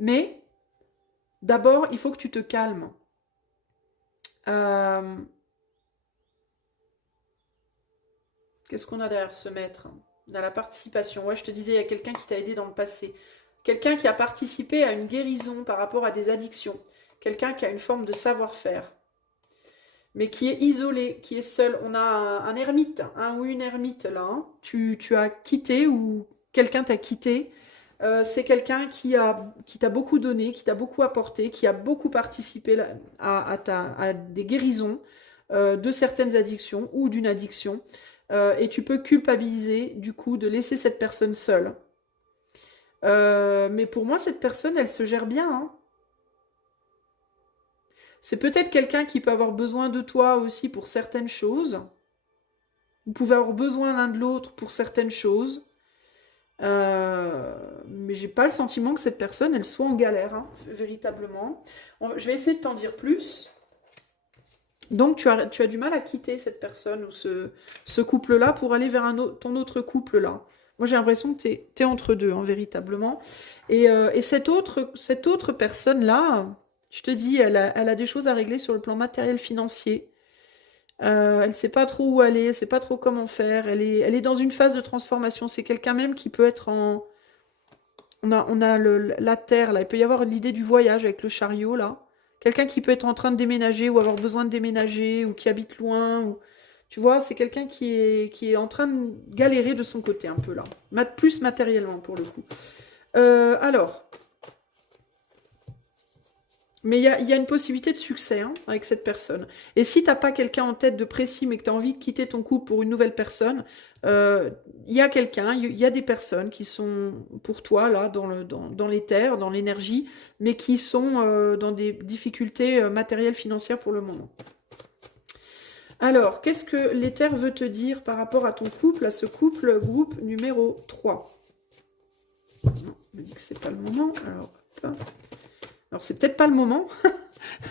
mais d'abord, il faut que tu te calmes. Euh, Qu'est-ce qu'on a derrière ce maître? Dans la participation. Ouais, je te disais, il y a quelqu'un qui t'a aidé dans le passé. Quelqu'un qui a participé à une guérison par rapport à des addictions. Quelqu'un qui a une forme de savoir-faire. Mais qui est isolé, qui est seul. On a un ermite, un ou une ermite là. Hein. Tu as quitté ou quelqu'un t'a quitté. C'est quelqu'un qui t'a beaucoup donné, qui t'a beaucoup apporté, qui a beaucoup participé à des guérisons de certaines addictions ou d'une addiction. Et tu peux culpabiliser du coup de laisser cette personne seule. Mais pour moi, cette personne, elle se gère bien. Hein. C'est peut-être quelqu'un qui peut avoir besoin de toi aussi pour certaines choses. Vous pouvez avoir besoin l'un de l'autre pour certaines choses. Mais j'ai pas le sentiment que cette personne, elle soit en galère, hein, véritablement. Je vais essayer de t'en dire plus. Donc tu as du mal à quitter cette personne ou ce couple-là pour aller vers ton autre couple-là. Moi j'ai l'impression que tu es entre deux, hein, véritablement. Et cette autre personne-là, je te dis, elle a des choses à régler sur le plan matériel financier. Elle ne sait pas trop où aller, elle ne sait pas trop comment faire. Elle est dans une phase de transformation. C'est quelqu'un même qui peut être en... On a la terre, là. Il peut y avoir l'idée du voyage avec le chariot, là. Quelqu'un qui peut être en train de déménager ou avoir besoin de déménager ou qui habite loin. Ou... Tu vois, c'est quelqu'un qui est en train de galérer de son côté un peu, là. Plus matériellement, pour le coup. Alors... Mais il y a une possibilité de succès hein, avec cette personne. Et si tu n'as pas quelqu'un en tête de précis, mais que tu as envie de quitter ton couple pour une nouvelle personne, il y a quelqu'un, il y a des personnes qui sont pour toi, là, dans l'éther, dans l'énergie, mais qui sont dans des difficultés matérielles, financières pour le moment. Alors, qu'est-ce que l'éther veut te dire par rapport à ton couple, à ce couple groupe numéro 3 ? Non, il me dit que c'est pas le moment. Alors, c'est peut-être pas le moment.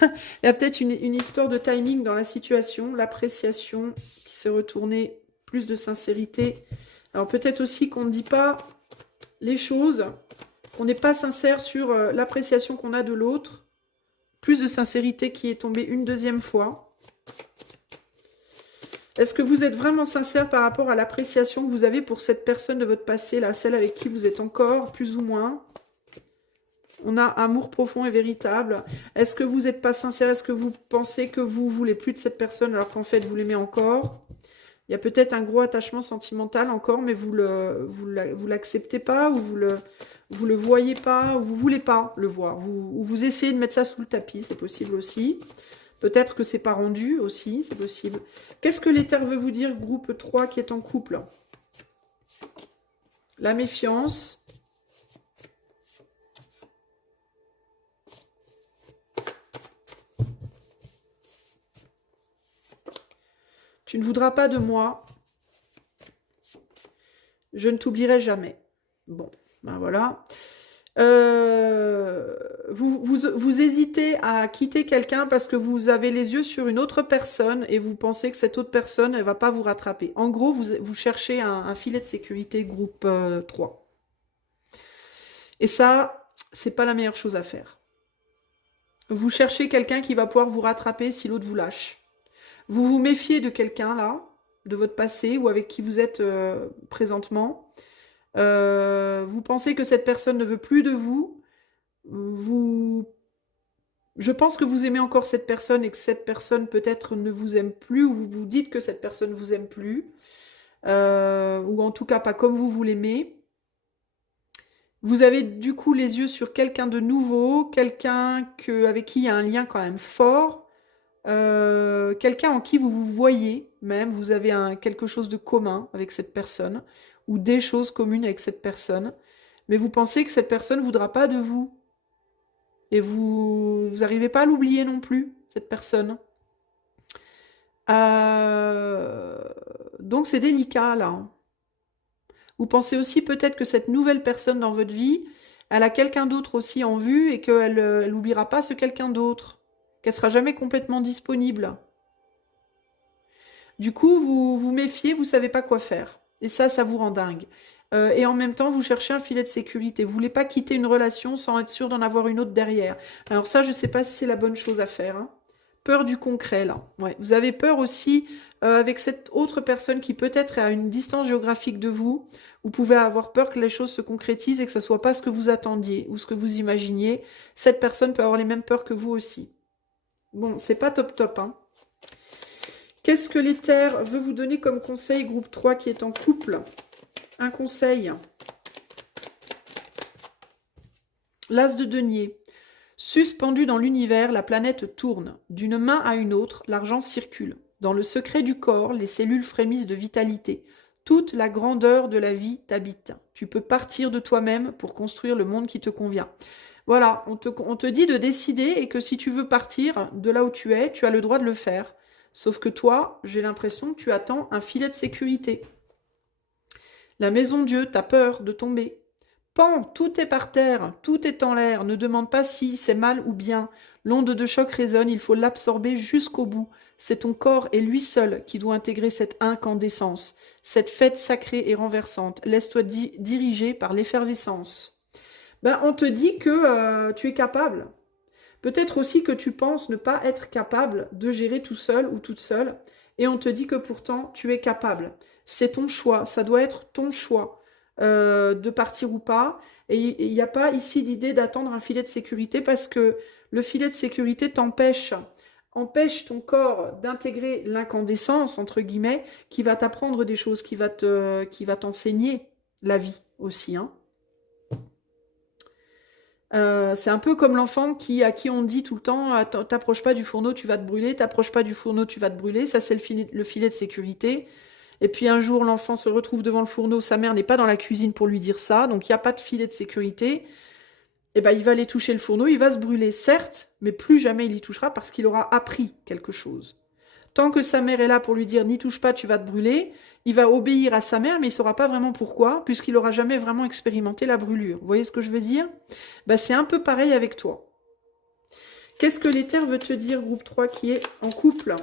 Il y a peut-être une histoire de timing dans la situation, l'appréciation qui s'est retournée, plus de sincérité. Alors, peut-être aussi qu'on ne dit pas les choses, qu'on n'est pas sincère sur l'appréciation qu'on a de l'autre. Plus de sincérité qui est tombée une deuxième fois. Est-ce que vous êtes vraiment sincère par rapport à l'appréciation que vous avez pour cette personne de votre passé, là, celle avec qui vous êtes encore, plus ou moins ? On a amour profond et véritable. Est-ce que vous n'êtes pas sincère? Est-ce que vous pensez que vous voulez plus de cette personne alors qu'en fait vous l'aimez encore? Il y a peut-être un gros attachement sentimental encore, mais vous l'acceptez pas, ou vous le voyez pas, ou vous voulez pas le voir. Vous essayez de mettre ça sous le tapis, c'est possible aussi. Peut-être que c'est pas rendu aussi, c'est possible. Qu'est-ce que l'éther veut vous dire, groupe 3 qui est en couple? La méfiance. Tu ne voudras pas de moi. Je ne t'oublierai jamais. Bon, ben voilà. Vous hésitez à quitter quelqu'un parce que vous avez les yeux sur une autre personne et vous pensez que cette autre personne, elle ne va pas vous rattraper. En gros, vous cherchez un filet de sécurité groupe 3. Et ça, c'est pas la meilleure chose à faire. Vous cherchez quelqu'un qui va pouvoir vous rattraper si l'autre vous lâche. Vous vous méfiez de quelqu'un là, de votre passé ou avec qui vous êtes présentement. Vous pensez que cette personne ne veut plus de vous. Je pense que vous aimez encore cette personne et que cette personne peut-être ne vous aime plus, ou vous vous dites que cette personne vous aime plus, ou en tout cas pas comme vous l'aimez. Vous avez du coup les yeux sur quelqu'un de nouveau, quelqu'un avec qui il y a un lien quand même fort, quelqu'un en qui vous vous voyez même, vous avez quelque chose de commun avec cette personne, ou des choses communes avec cette personne, mais vous pensez que cette personne ne voudra pas de vous. Et vous n'arrivez pas à l'oublier non plus, cette personne. Donc c'est délicat là. Vous pensez aussi peut-être que cette nouvelle personne dans votre vie, elle a quelqu'un d'autre aussi en vue et qu'elle n'oubliera pas ce quelqu'un d'autre, qu'elle sera jamais complètement disponible. Du coup, vous vous méfiez, vous savez pas quoi faire. Et ça vous rend dingue. Et en même temps, vous cherchez un filet de sécurité. Vous voulez pas quitter une relation sans être sûr d'en avoir une autre derrière. Alors ça, je sais pas si c'est la bonne chose à faire, hein. Peur du concret, là. Ouais. Vous avez peur aussi avec cette autre personne qui peut-être est à une distance géographique de vous. Vous pouvez avoir peur que les choses se concrétisent et que ce soit pas ce que vous attendiez ou ce que vous imaginiez. Cette personne peut avoir les mêmes peurs que vous aussi. Bon, c'est pas top top, hein. Qu'est-ce que l'éther veut vous donner comme conseil, groupe 3 qui est en couple? Un conseil. L'as de denier. Suspendu dans l'univers, la planète tourne. D'une main à une autre, l'argent circule. Dans le secret du corps, les cellules frémissent de vitalité. Toute la grandeur de la vie t'habite. Tu peux partir de toi-même pour construire le monde qui te convient. Voilà, on te dit de décider et que si tu veux partir de là où tu es, tu as le droit de le faire. Sauf que toi, j'ai l'impression que tu attends un filet de sécurité. La maison Dieu, t'as peur de tomber. Pan, tout est par terre, tout est en l'air, ne demande pas si c'est mal ou bien. L'onde de choc résonne, il faut l'absorber jusqu'au bout. C'est ton corps et lui seul qui doit intégrer cette incandescence, cette fête sacrée et renversante. Laisse-toi diriger par l'effervescence. Ben, on te dit que tu es capable. Peut-être aussi que tu penses ne pas être capable de gérer tout seul ou toute seule, et on te dit que pourtant tu es capable. C'est ton choix, ça doit être ton choix de partir ou pas. Et il n'y a pas ici l'idée d'attendre un filet de sécurité parce que le filet de sécurité empêche ton corps d'intégrer l'incandescence, entre guillemets, qui va t'apprendre des choses, qui va t'enseigner la vie aussi, hein. C'est un peu comme l'enfant à qui on dit tout le temps t'approches pas du fourneau, tu vas te brûler, t'approches pas du fourneau, tu vas te brûler. Ça, c'est le filet de sécurité. Et puis un jour, l'enfant se retrouve devant le fourneau, sa mère n'est pas dans la cuisine pour lui dire ça, donc il n'y a pas de filet de sécurité. Et ben, il va aller toucher le fourneau, il va se brûler, certes, mais plus jamais il y touchera parce qu'il aura appris quelque chose. Tant que sa mère est là pour lui dire n'y touche pas, tu vas te brûler, il va obéir à sa mère, mais il ne saura pas vraiment pourquoi, puisqu'il n'aura jamais vraiment expérimenté la brûlure. Vous voyez ce que je veux dire? Ben, c'est un peu pareil avec toi. Qu'est-ce que l'éther veut te dire, groupe 3 qui est en couple?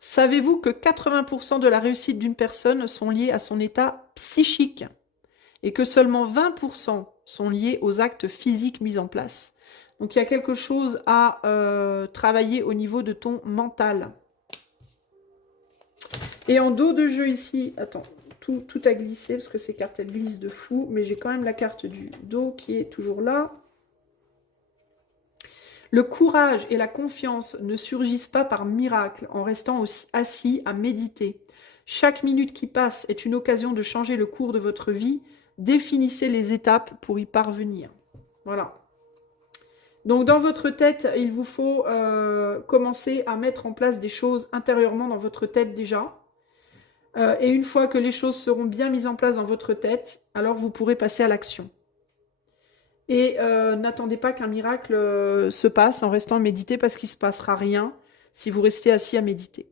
Savez-vous que 80% de la réussite d'une personne sont liés à son état psychique et que seulement 20% sont liés aux actes physiques mis en place? Donc il y a quelque chose à travailler au niveau de ton mental. Et en dos de jeu ici, attends, tout a glissé parce que ces cartes elles glissent de fou, mais j'ai quand même la carte du dos qui est toujours là. Le courage et la confiance ne surgissent pas par miracle en restant aussi assis à méditer. Chaque minute qui passe est une occasion de changer le cours de votre vie. Définissez les étapes pour y parvenir. Voilà. Donc dans votre tête, il vous faut commencer à mettre en place des choses intérieurement dans votre tête déjà. Et une fois que les choses seront bien mises en place dans votre tête, alors vous pourrez passer à l'action. Et n'attendez pas qu'un miracle se passe en restant à méditer parce qu'il ne se passera rien si vous restez assis à méditer.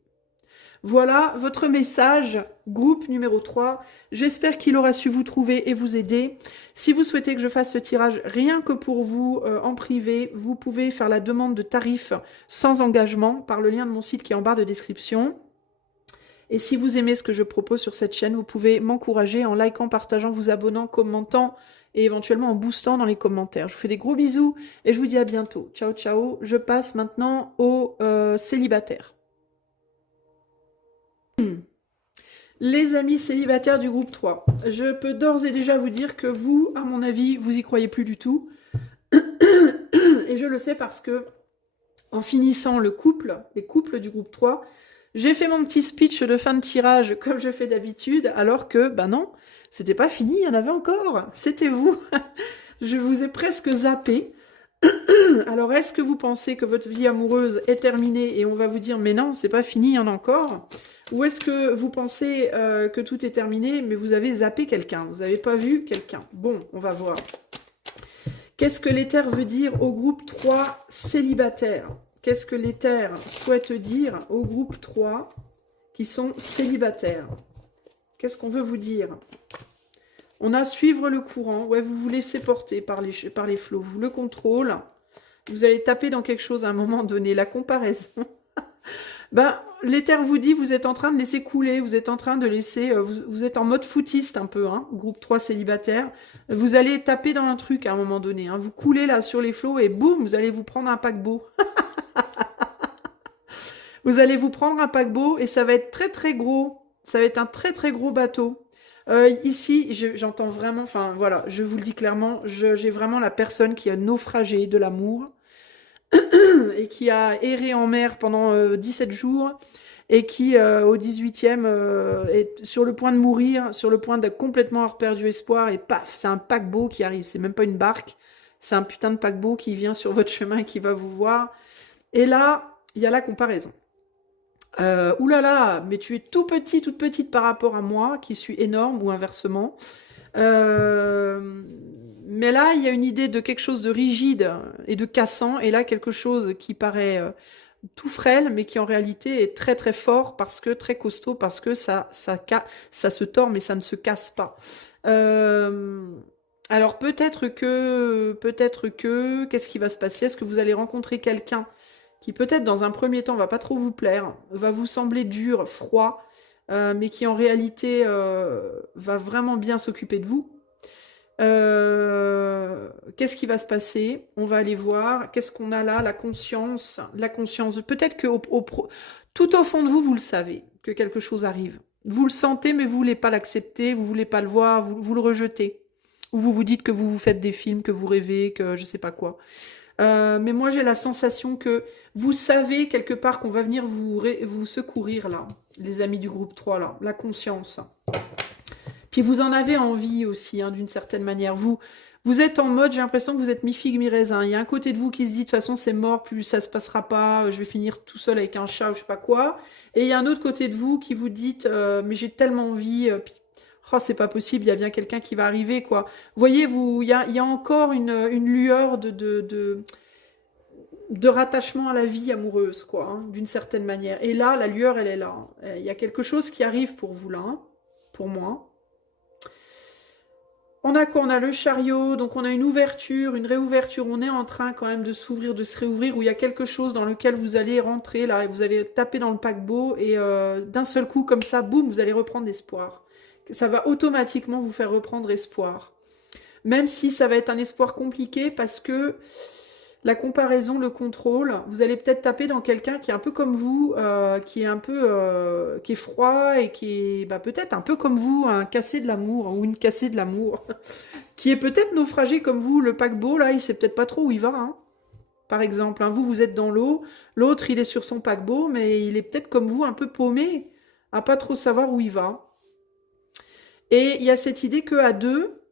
Voilà votre message, groupe numéro 3. J'espère qu'il aura su vous trouver et vous aider. Si vous souhaitez que je fasse ce tirage rien que pour vous en privé, vous pouvez faire la demande de tarif sans engagement par le lien de mon site qui est en barre de description. Et si vous aimez ce que je propose sur cette chaîne, vous pouvez m'encourager en likant, partageant, vous abonnant, commentant et éventuellement en boostant dans les commentaires. Je vous fais des gros bisous et je vous dis à bientôt. Ciao, ciao. Je passe maintenant aux célibataires. Les amis célibataires du groupe 3, je peux d'ores et déjà vous dire que vous, à mon avis, vous y croyez plus du tout. Et je le sais parce que, en finissant les couples du groupe 3, j'ai fait mon petit speech de fin de tirage comme je fais d'habitude, alors que, ben non, c'était pas fini, il y en avait encore. C'était vous. Je vous ai presque zappé. Alors, est-ce que vous pensez que votre vie amoureuse est terminée et on va vous dire, mais non, c'est pas fini, il y en a encore? Ou est-ce que vous pensez que tout est terminé, mais vous avez zappé quelqu'un, vous n'avez pas vu quelqu'un? Bon, on va voir. Qu'est-ce que l'éther veut dire au groupe 3 célibataire? Qu'est-ce que l'éther souhaite dire au groupe 3 qui sont célibataires? Qu'est-ce qu'on veut vous dire? On a suivre le courant. Ouais, vous vous laissez porter par les flots. Vous le contrôle. Vous allez taper dans quelque chose à un moment donné. La comparaison. Ben, l'éther vous dit, vous êtes en train de laisser couler, vous êtes en train de laisser, vous êtes en mode footiste un peu, hein, groupe 3 célibataire. Vous allez taper dans un truc à un moment donné, hein, vous coulez là sur les flots et boum, vous allez vous prendre un paquebot. Vous allez vous prendre un paquebot et ça va être très très gros, ça va être un très très gros bateau. Ici, j'entends vraiment, enfin voilà, je vous le dis clairement, j'ai vraiment la personne qui a naufragé de l'amour. Et qui a erré en mer pendant 17 jours et qui, au 18e, est sur le point de mourir, sur le point de complètement avoir perdu espoir et paf, c'est un paquebot qui arrive, c'est même pas une barque, c'est un putain de paquebot qui vient sur votre chemin et qui va vous voir. Et là, il y a la comparaison. Oulala, mais tu es tout petit, toute petite par rapport à moi, qui suis énorme, ou inversement. Mais là, il y a une idée de quelque chose de rigide et de cassant, et là, quelque chose qui paraît tout frêle, mais qui en réalité est très très fort, parce que très costaud, parce que ça se tord, mais ça ne se casse pas. Euh, alors qu'est-ce qui va se passer? Est-ce que vous allez rencontrer quelqu'un qui peut-être dans un premier temps va pas trop vous plaire, va vous sembler dur, froid, mais qui en réalité va vraiment bien s'occuper de vous? Qu'est-ce qui va se passer? On va aller voir. Qu'est-ce qu'on a là? La conscience. La conscience. Peut-être que tout au fond de vous, vous le savez, que quelque chose arrive. Vous le sentez, mais vous voulez pas l'accepter, vous voulez pas le voir, vous le rejetez. Ou vous vous dites que vous vous faites des films, que vous rêvez, que je sais pas quoi. Mais moi, j'ai la sensation que vous savez quelque part qu'on va venir vous secourir là, les amis du groupe 3 là, la conscience. Puis vous en avez envie aussi, hein, d'une certaine manière. Vous êtes en mode, j'ai l'impression que vous êtes mi-figue, mi-raisin. Il y a un côté de vous qui se dit, de toute façon, c'est mort, plus ça se passera pas, je vais finir tout seul avec un chat ou je sais pas quoi. Et il y a un autre côté de vous qui vous dit, mais j'ai tellement envie, puis, oh, c'est pas possible, il y a bien quelqu'un qui va arriver, quoi. Vous voyez, il y a encore une lueur de rattachement à la vie amoureuse, quoi, hein, d'une certaine manière. Et là, la lueur, elle est là. Il y a quelque chose qui arrive pour vous, là, hein, pour moi. On a quoi? On a le chariot, donc on a une ouverture, une réouverture. On est en train quand même de s'ouvrir, de se réouvrir, où il y a quelque chose dans lequel vous allez rentrer, là, et vous allez taper dans le paquebot, et d'un seul coup, comme ça, boum, vous allez reprendre espoir. Ça va automatiquement vous faire reprendre espoir. Même si ça va être un espoir compliqué, parce que la comparaison, le contrôle, vous allez peut-être taper dans quelqu'un qui est un peu comme vous, qui est un peu, qui est froid et qui est bah, peut-être un peu comme vous, un cassé de l'amour ou une cassée de l'amour, qui est peut-être naufragé comme vous. Le paquebot, là, il sait peut-être pas trop où il va, hein. Par exemple, hein, vous êtes dans l'eau, l'autre, il est sur son paquebot, mais il est peut-être comme vous, un peu paumé, à pas trop savoir où il va. Et il y a cette idée que à deux,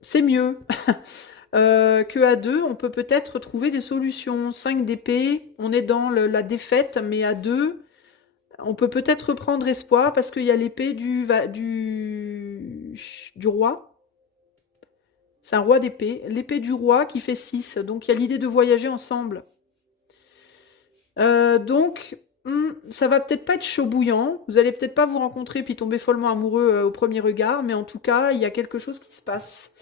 c'est mieux. Que à deux, on peut peut-être trouver des solutions. 5 d'épée, on est dans la défaite, mais à deux, on peut peut-être reprendre espoir parce qu'il y a l'épée du roi. C'est un roi d'épée. L'épée du roi qui fait 6. Donc il y a l'idée de voyager ensemble. Donc, ça va peut-être pas être chaud bouillant. Vous allez peut-être pas vous rencontrer puis tomber follement amoureux au premier regard, mais en tout cas, il y a quelque chose qui se passe.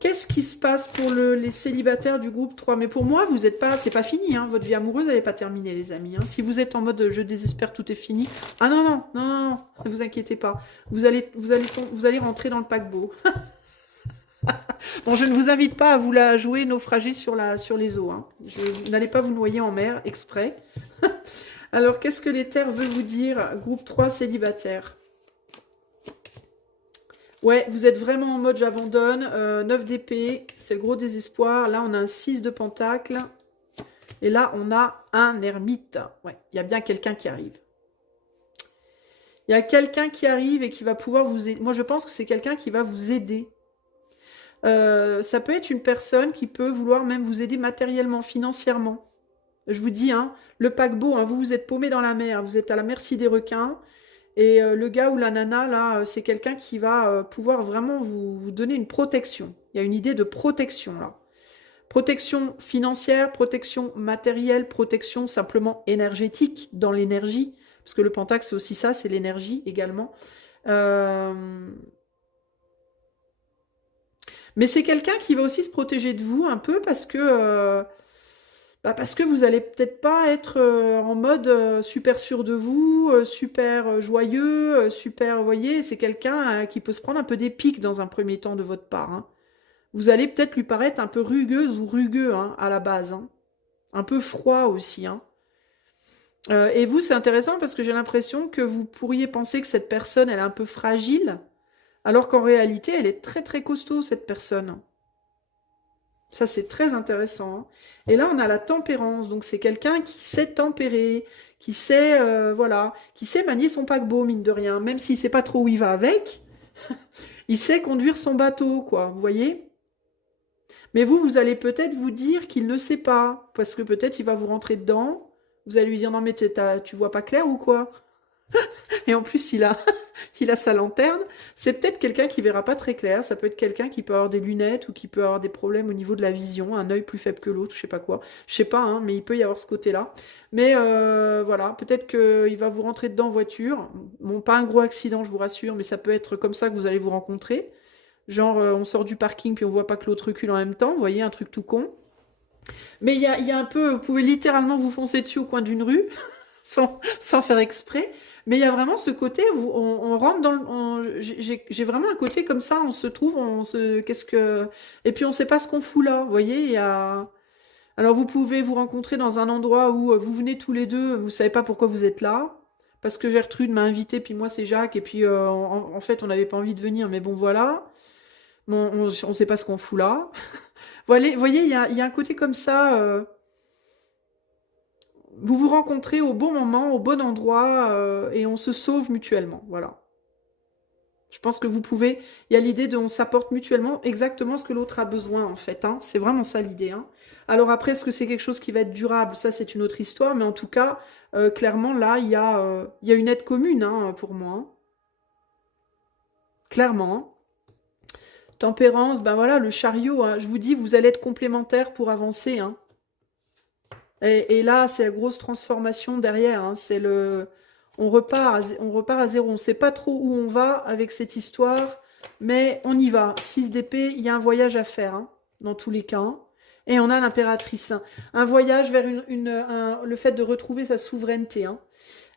Qu'est-ce qui se passe pour les célibataires du groupe 3? Mais pour moi, vous êtes pas, c'est pas fini, hein. Votre vie amoureuse, elle n'est pas terminée, les amis, hein. Si vous êtes en mode je désespère, tout est fini. Ah non, non, non, non, non, ne vous inquiétez pas. Vous allez rentrer dans le paquebot. Bon, je ne vous invite pas à vous la jouer naufragée sur les eaux, hein. N'allez pas vous noyer en mer exprès. Alors, qu'est-ce que l'éther veut vous dire, groupe 3 célibataire? Ouais, vous êtes vraiment en mode j'abandonne. 9 d'épée, c'est le gros désespoir. Là, on a un 6 de pentacle. Et là, on a un ermite. Ouais, il y a bien quelqu'un qui arrive. Il y a quelqu'un qui arrive et qui va pouvoir vous aider. Moi, je pense que c'est quelqu'un qui va vous aider. Ça peut être une personne qui peut vouloir même vous aider matériellement, financièrement. Je vous dis, hein, le paquebot, hein, vous vous êtes paumé dans la mer, vous êtes à la merci des requins. Et le gars ou la nana, là, c'est quelqu'un qui va pouvoir vraiment vous donner une protection. Il y a une idée de protection, là. Protection financière, protection matérielle, protection simplement énergétique, dans l'énergie. Parce que le pentacle, c'est aussi ça, c'est l'énergie également. Euh, Mais c'est quelqu'un qui va aussi se protéger de vous un peu parce que vous allez peut-être pas être en mode super sûr de vous, super joyeux, super, vous voyez, c'est quelqu'un qui peut se prendre un peu des pics dans un premier temps de votre part, hein. Vous allez peut-être lui paraître un peu rugueuse ou rugueux, hein, à la base, hein. Un peu froid aussi, hein. Et vous, c'est intéressant parce que j'ai l'impression que vous pourriez penser que cette personne, elle est un peu fragile, alors qu'en réalité, elle est très très costaud, cette personne. Ça, c'est très intéressant, hein. Et là, on a la tempérance. Donc, c'est quelqu'un qui sait tempérer, qui sait, voilà, qui sait manier son paquebot, mine de rien. Même s'il ne sait pas trop où il va avec, il sait conduire son bateau, quoi. Vous voyez? Mais vous, vous allez peut-être vous dire qu'il ne sait pas. Parce que peut-être il va vous rentrer dedans. Vous allez lui dire, non, mais tu vois pas clair ou quoi? Et en plus, il a sa lanterne. C'est peut-être quelqu'un qui verra pas très clair. Ça peut être quelqu'un qui peut avoir des lunettes ou qui peut avoir des problèmes au niveau de la vision, un œil plus faible que l'autre, je sais pas quoi. Je sais pas, hein, mais il peut y avoir ce côté-là. Mais voilà, peut-être qu'il va vous rentrer dedans en voiture. Bon, pas un gros accident, je vous rassure, mais ça peut être comme ça que vous allez vous rencontrer. Genre, on sort du parking puis on voit pas que l'autre recule en même temps. Vous voyez, un truc tout con. Mais il y a un peu, vous pouvez littéralement vous foncer dessus au coin d'une rue sans faire exprès. Mais il y a vraiment ce côté où on rentre dans le... J'ai vraiment un côté comme ça, on se trouve, on se... Qu'est-ce que... Et puis on sait pas ce qu'on fout là, vous voyez, il y a... Alors vous pouvez vous rencontrer dans un endroit où vous venez tous les deux, vous savez pas pourquoi vous êtes là, parce que Gertrude m'a invité, puis moi c'est Jacques, et puis en fait on n'avait pas envie de venir, mais bon voilà. Bon, on sait pas ce qu'on fout là. Vous voyez, il y a un côté comme ça... vous vous rencontrez au bon moment, au bon endroit, et on se sauve mutuellement. Voilà. Je pense que vous pouvez. Il y a l'idée de on s'apporte mutuellement exactement ce que l'autre a besoin, en fait, hein. C'est vraiment ça l'idée, hein. Alors après, est-ce que c'est quelque chose qui va être durable? Ça, c'est une autre histoire. Mais en tout cas, clairement, là, il y a une aide commune, hein, pour moi, hein. Clairement, hein. Tempérance, ben voilà, le chariot, hein. Je vous dis, vous allez être complémentaires pour avancer, hein. Et là, c'est la grosse transformation derrière, hein. C'est le... on repart à zéro. On ne sait pas trop où on va avec cette histoire, mais on y va. 6 d'épée, il y a un voyage à faire, hein, dans tous les cas, hein. Et on a l'impératrice, hein. Un voyage vers le fait de retrouver sa souveraineté, hein.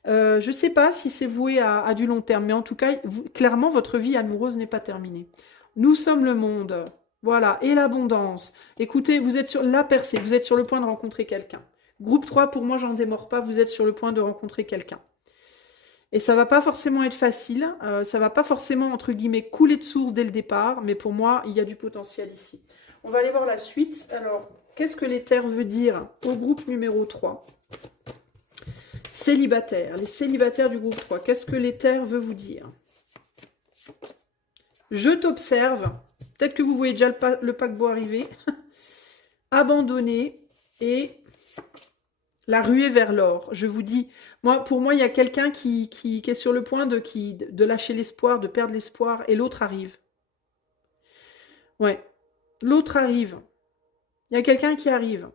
Je ne sais pas si c'est voué à du long terme, mais en tout cas, clairement, votre vie amoureuse n'est pas terminée. Nous sommes le monde, voilà, et l'abondance. Écoutez, vous êtes sur la percée, vous êtes sur le point de rencontrer quelqu'un. Groupe 3, pour moi, j'en démords pas, vous êtes sur le point de rencontrer quelqu'un. Et ça va pas forcément être facile, ça va pas forcément, entre guillemets, couler de source dès le départ, mais pour moi, il y a du potentiel ici. On va aller voir la suite. Alors, qu'est-ce que l'éther veut dire au groupe numéro 3? Célibataires, les célibataires du groupe 3, qu'est-ce que l'éther veut vous dire? Je t'observe, peut-être que vous voyez déjà le paquebot arriver, abandonné et la ruée vers l'or. Je vous dis, pour moi, il y a quelqu'un qui est sur le point de lâcher l'espoir, de perdre l'espoir, et l'autre arrive. Ouais, l'autre arrive. Il y a quelqu'un qui arrive.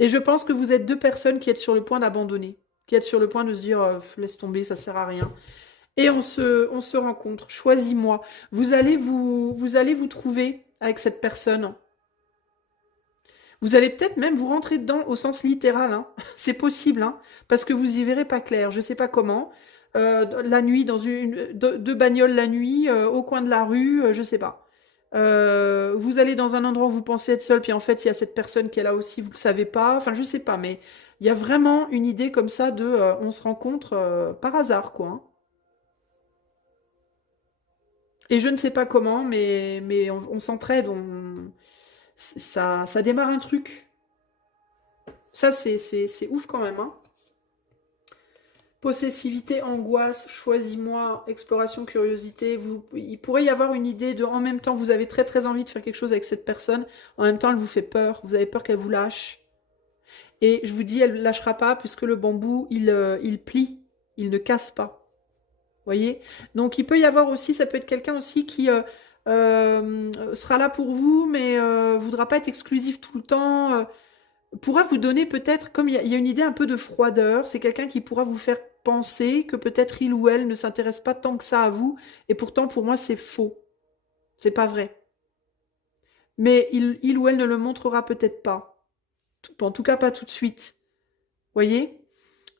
Et je pense que vous êtes deux personnes qui êtes sur le point d'abandonner, qui êtes sur le point de se dire laisse tomber, ça sert à rien. Et on se rencontre. Choisis-moi. Vous allez vous trouver avec cette personne. Vous allez peut-être même vous rentrer dedans au sens littéral, hein. C'est possible, hein, parce que vous y verrez pas clair. Je ne sais pas comment. La nuit, dans deux bagnoles la nuit, au coin de la rue, je ne sais pas. Vous allez dans un endroit où vous pensez être seul, puis en fait, il y a cette personne qui est là aussi, vous ne le savez pas. Enfin, je ne sais pas, mais il y a vraiment une idée comme ça de on se rencontre par hasard, quoi, hein. Et je ne sais pas comment, mais on s'entraide, ça démarre un truc. Ça, c'est ouf quand même, hein. Possessivité, angoisse, choisis-moi, exploration, curiosité. Il pourrait y avoir une idée de, en même temps, vous avez très très envie de faire quelque chose avec cette personne, en même temps, elle vous fait peur, vous avez peur qu'elle vous lâche. Et je vous dis, elle ne lâchera pas, puisque le bambou, il plie, il ne casse pas. Voyez? Donc, il peut y avoir aussi, ça peut être quelqu'un aussi qui sera là pour vous, mais voudra pas être exclusif tout le temps, pourra vous donner peut-être, comme il y a une idée un peu de froideur, c'est quelqu'un qui pourra vous faire penser que peut-être il ou elle ne s'intéresse pas tant que ça à vous, et pourtant pour moi c'est faux, c'est pas vrai. Mais il ou elle ne le montrera peut-être pas, en tout cas pas tout de suite, voyez.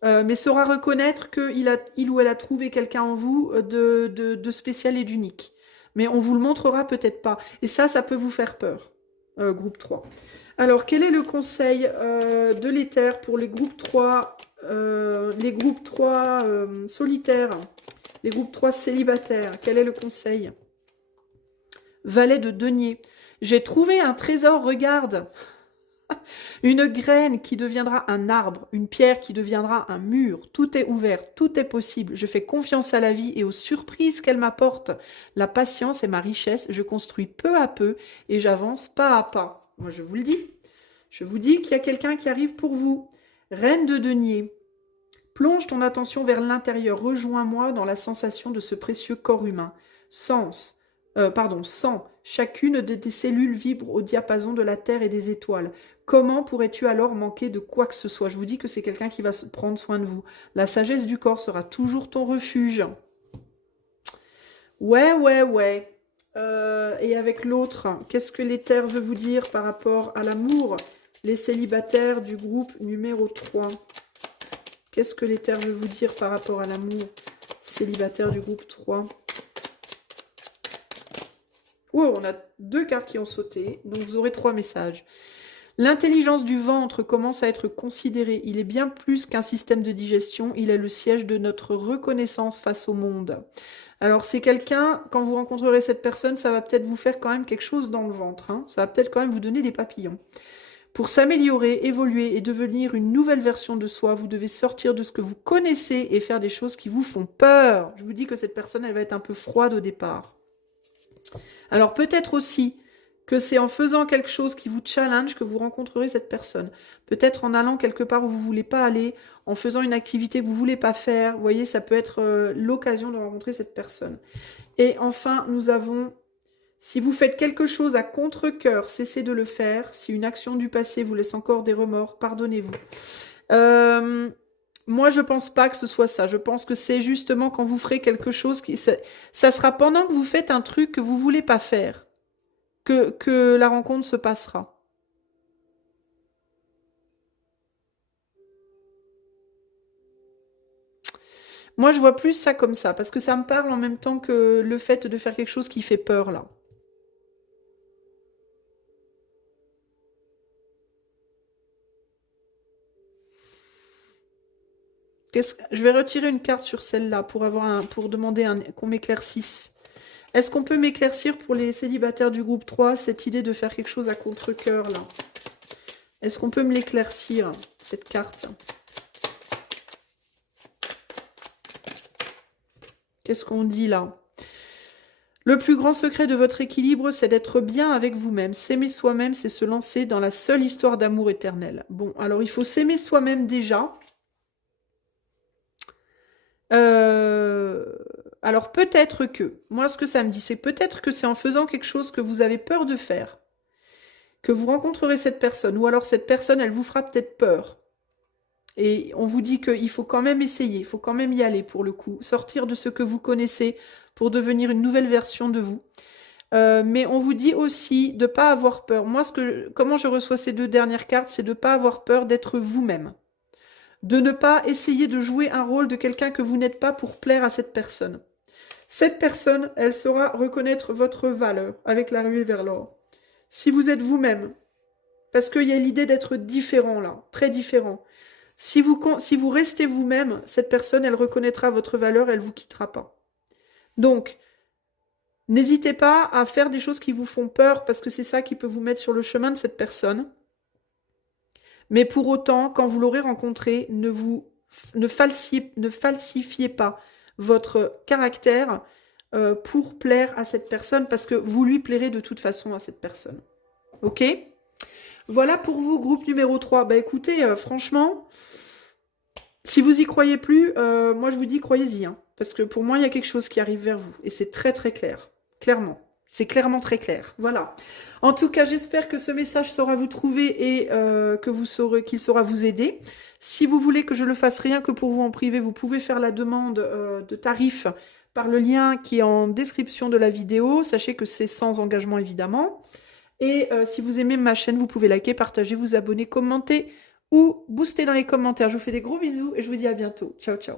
Mais saura reconnaître il ou elle a trouvé quelqu'un en vous de spécial et d'unique. Mais on vous le montrera peut-être pas. Et ça peut vous faire peur, groupe 3. Alors, quel est le conseil de l'éther pour les groupes 3, solitaires, les groupes 3 célibataires? Quel est le conseil? Valet de denier. J'ai trouvé un trésor, regarde. Une graine qui deviendra un arbre, une pierre qui deviendra un mur. Tout est ouvert, tout est possible. Je fais confiance à la vie et aux surprises qu'elle m'apporte. La patience est ma richesse. Je construis peu à peu et j'avance pas à pas. Moi, je vous le dis. Je vous dis qu'il y a quelqu'un qui arrive pour vous. Reine de denier. Plonge ton attention vers l'intérieur. Rejoins-moi dans la sensation de ce précieux corps humain. Sens. Sens. Chacune de tes cellules vibre au diapason de la terre et des étoiles. Comment pourrais-tu alors manquer de quoi que ce soit? Je vous dis que c'est quelqu'un qui va prendre soin de vous. La sagesse du corps sera toujours ton refuge. Ouais. Et avec l'autre, qu'est-ce que l'éther veut vous dire par rapport à l'amour? Les célibataires du groupe numéro 3. Qu'est-ce que l'éther veut vous dire par rapport à l'amour? Célibataire du groupe 3. Wow, on a 2 cartes qui ont sauté, donc vous aurez 3 messages. L'intelligence du ventre commence à être considérée. Il est bien plus qu'un système de digestion, il est le siège de notre reconnaissance face au monde. Alors c'est quelqu'un, quand vous rencontrerez cette personne, ça va peut-être vous faire quand même quelque chose dans le ventre. Hein. Ça va peut-être quand même vous donner des papillons. Pour s'améliorer, évoluer et devenir une nouvelle version de soi, vous devez sortir de ce que vous connaissez et faire des choses qui vous font peur. Je vous dis que cette personne, elle va être un peu froide au départ. Alors peut-être aussi que c'est en faisant quelque chose qui vous challenge que vous rencontrerez cette personne. Peut-être en allant quelque part où vous ne voulez pas aller, en faisant une activité que vous ne voulez pas faire. Vous voyez, ça peut être l'occasion de rencontrer cette personne. Et enfin, nous avons, si vous faites quelque chose à contre-cœur, cessez de le faire. Si une action du passé vous laisse encore des remords, pardonnez-vous. Moi, je ne pense pas que ce soit ça. Je pense que c'est justement quand vous ferez quelque chose, ça sera pendant que vous faites un truc que vous ne voulez pas faire, que la rencontre se passera. Moi, je vois plus ça comme ça, parce que ça me parle en même temps que le fait de faire quelque chose qui fait peur, là. Je vais retirer une carte sur celle-là pour demander qu'on m'éclaircisse. Est-ce qu'on peut m'éclaircir pour les célibataires du groupe 3 cette idée de faire quelque chose à contre-cœur là? Est-ce qu'on peut me l'éclaircir, cette carte? Qu'est-ce qu'on dit là? Le plus grand secret de votre équilibre, c'est d'être bien avec vous-même. S'aimer soi-même, c'est se lancer dans la seule histoire d'amour éternel. Bon, alors il faut s'aimer soi-même déjà. Alors peut-être que, moi ce que ça me dit, c'est peut-être que c'est en faisant quelque chose que vous avez peur de faire, que vous rencontrerez cette personne, ou alors cette personne, elle vous fera peut-être peur. Et on vous dit qu'il faut quand même essayer, il faut quand même y aller pour le coup, sortir de ce que vous connaissez pour devenir une nouvelle version de vous. Mais on vous dit aussi de ne pas avoir peur. Moi, comment je reçois ces 2 dernières cartes, c'est de ne pas avoir peur d'être vous-même. De ne pas essayer de jouer un rôle de quelqu'un que vous n'êtes pas pour plaire à cette personne. Cette personne, elle saura reconnaître votre valeur avec la ruée vers l'or. Si vous êtes vous-même, parce qu'il y a l'idée d'être différent là, très différent. Si vous restez vous-même, cette personne, elle reconnaîtra votre valeur, elle ne vous quittera pas. Donc, N'hésitez pas à faire des choses qui vous font peur parce que c'est ça qui peut vous mettre sur le chemin de cette personne. Mais pour autant, quand vous l'aurez rencontré, ne falsifiez pas votre caractère pour plaire à cette personne parce que vous lui plairez de toute façon à cette personne. Ok? Voilà pour vous, groupe numéro 3. Bah écoutez, franchement, si vous y croyez plus, moi je vous dis croyez-y. Hein, parce que pour moi, il y a quelque chose qui arrive vers vous. Et c'est très très clair. Clairement. C'est clairement très clair. Voilà. En tout cas, j'espère que ce message saura vous trouver et qu'il saura vous aider. Si vous voulez que je le fasse rien que pour vous en privé, vous pouvez faire la demande de tarif par le lien qui est en description de la vidéo. Sachez que c'est sans engagement évidemment. Et si vous aimez ma chaîne, vous pouvez liker, partager, vous abonner, commenter ou booster dans les commentaires. Je vous fais des gros bisous et je vous dis à bientôt. Ciao, ciao.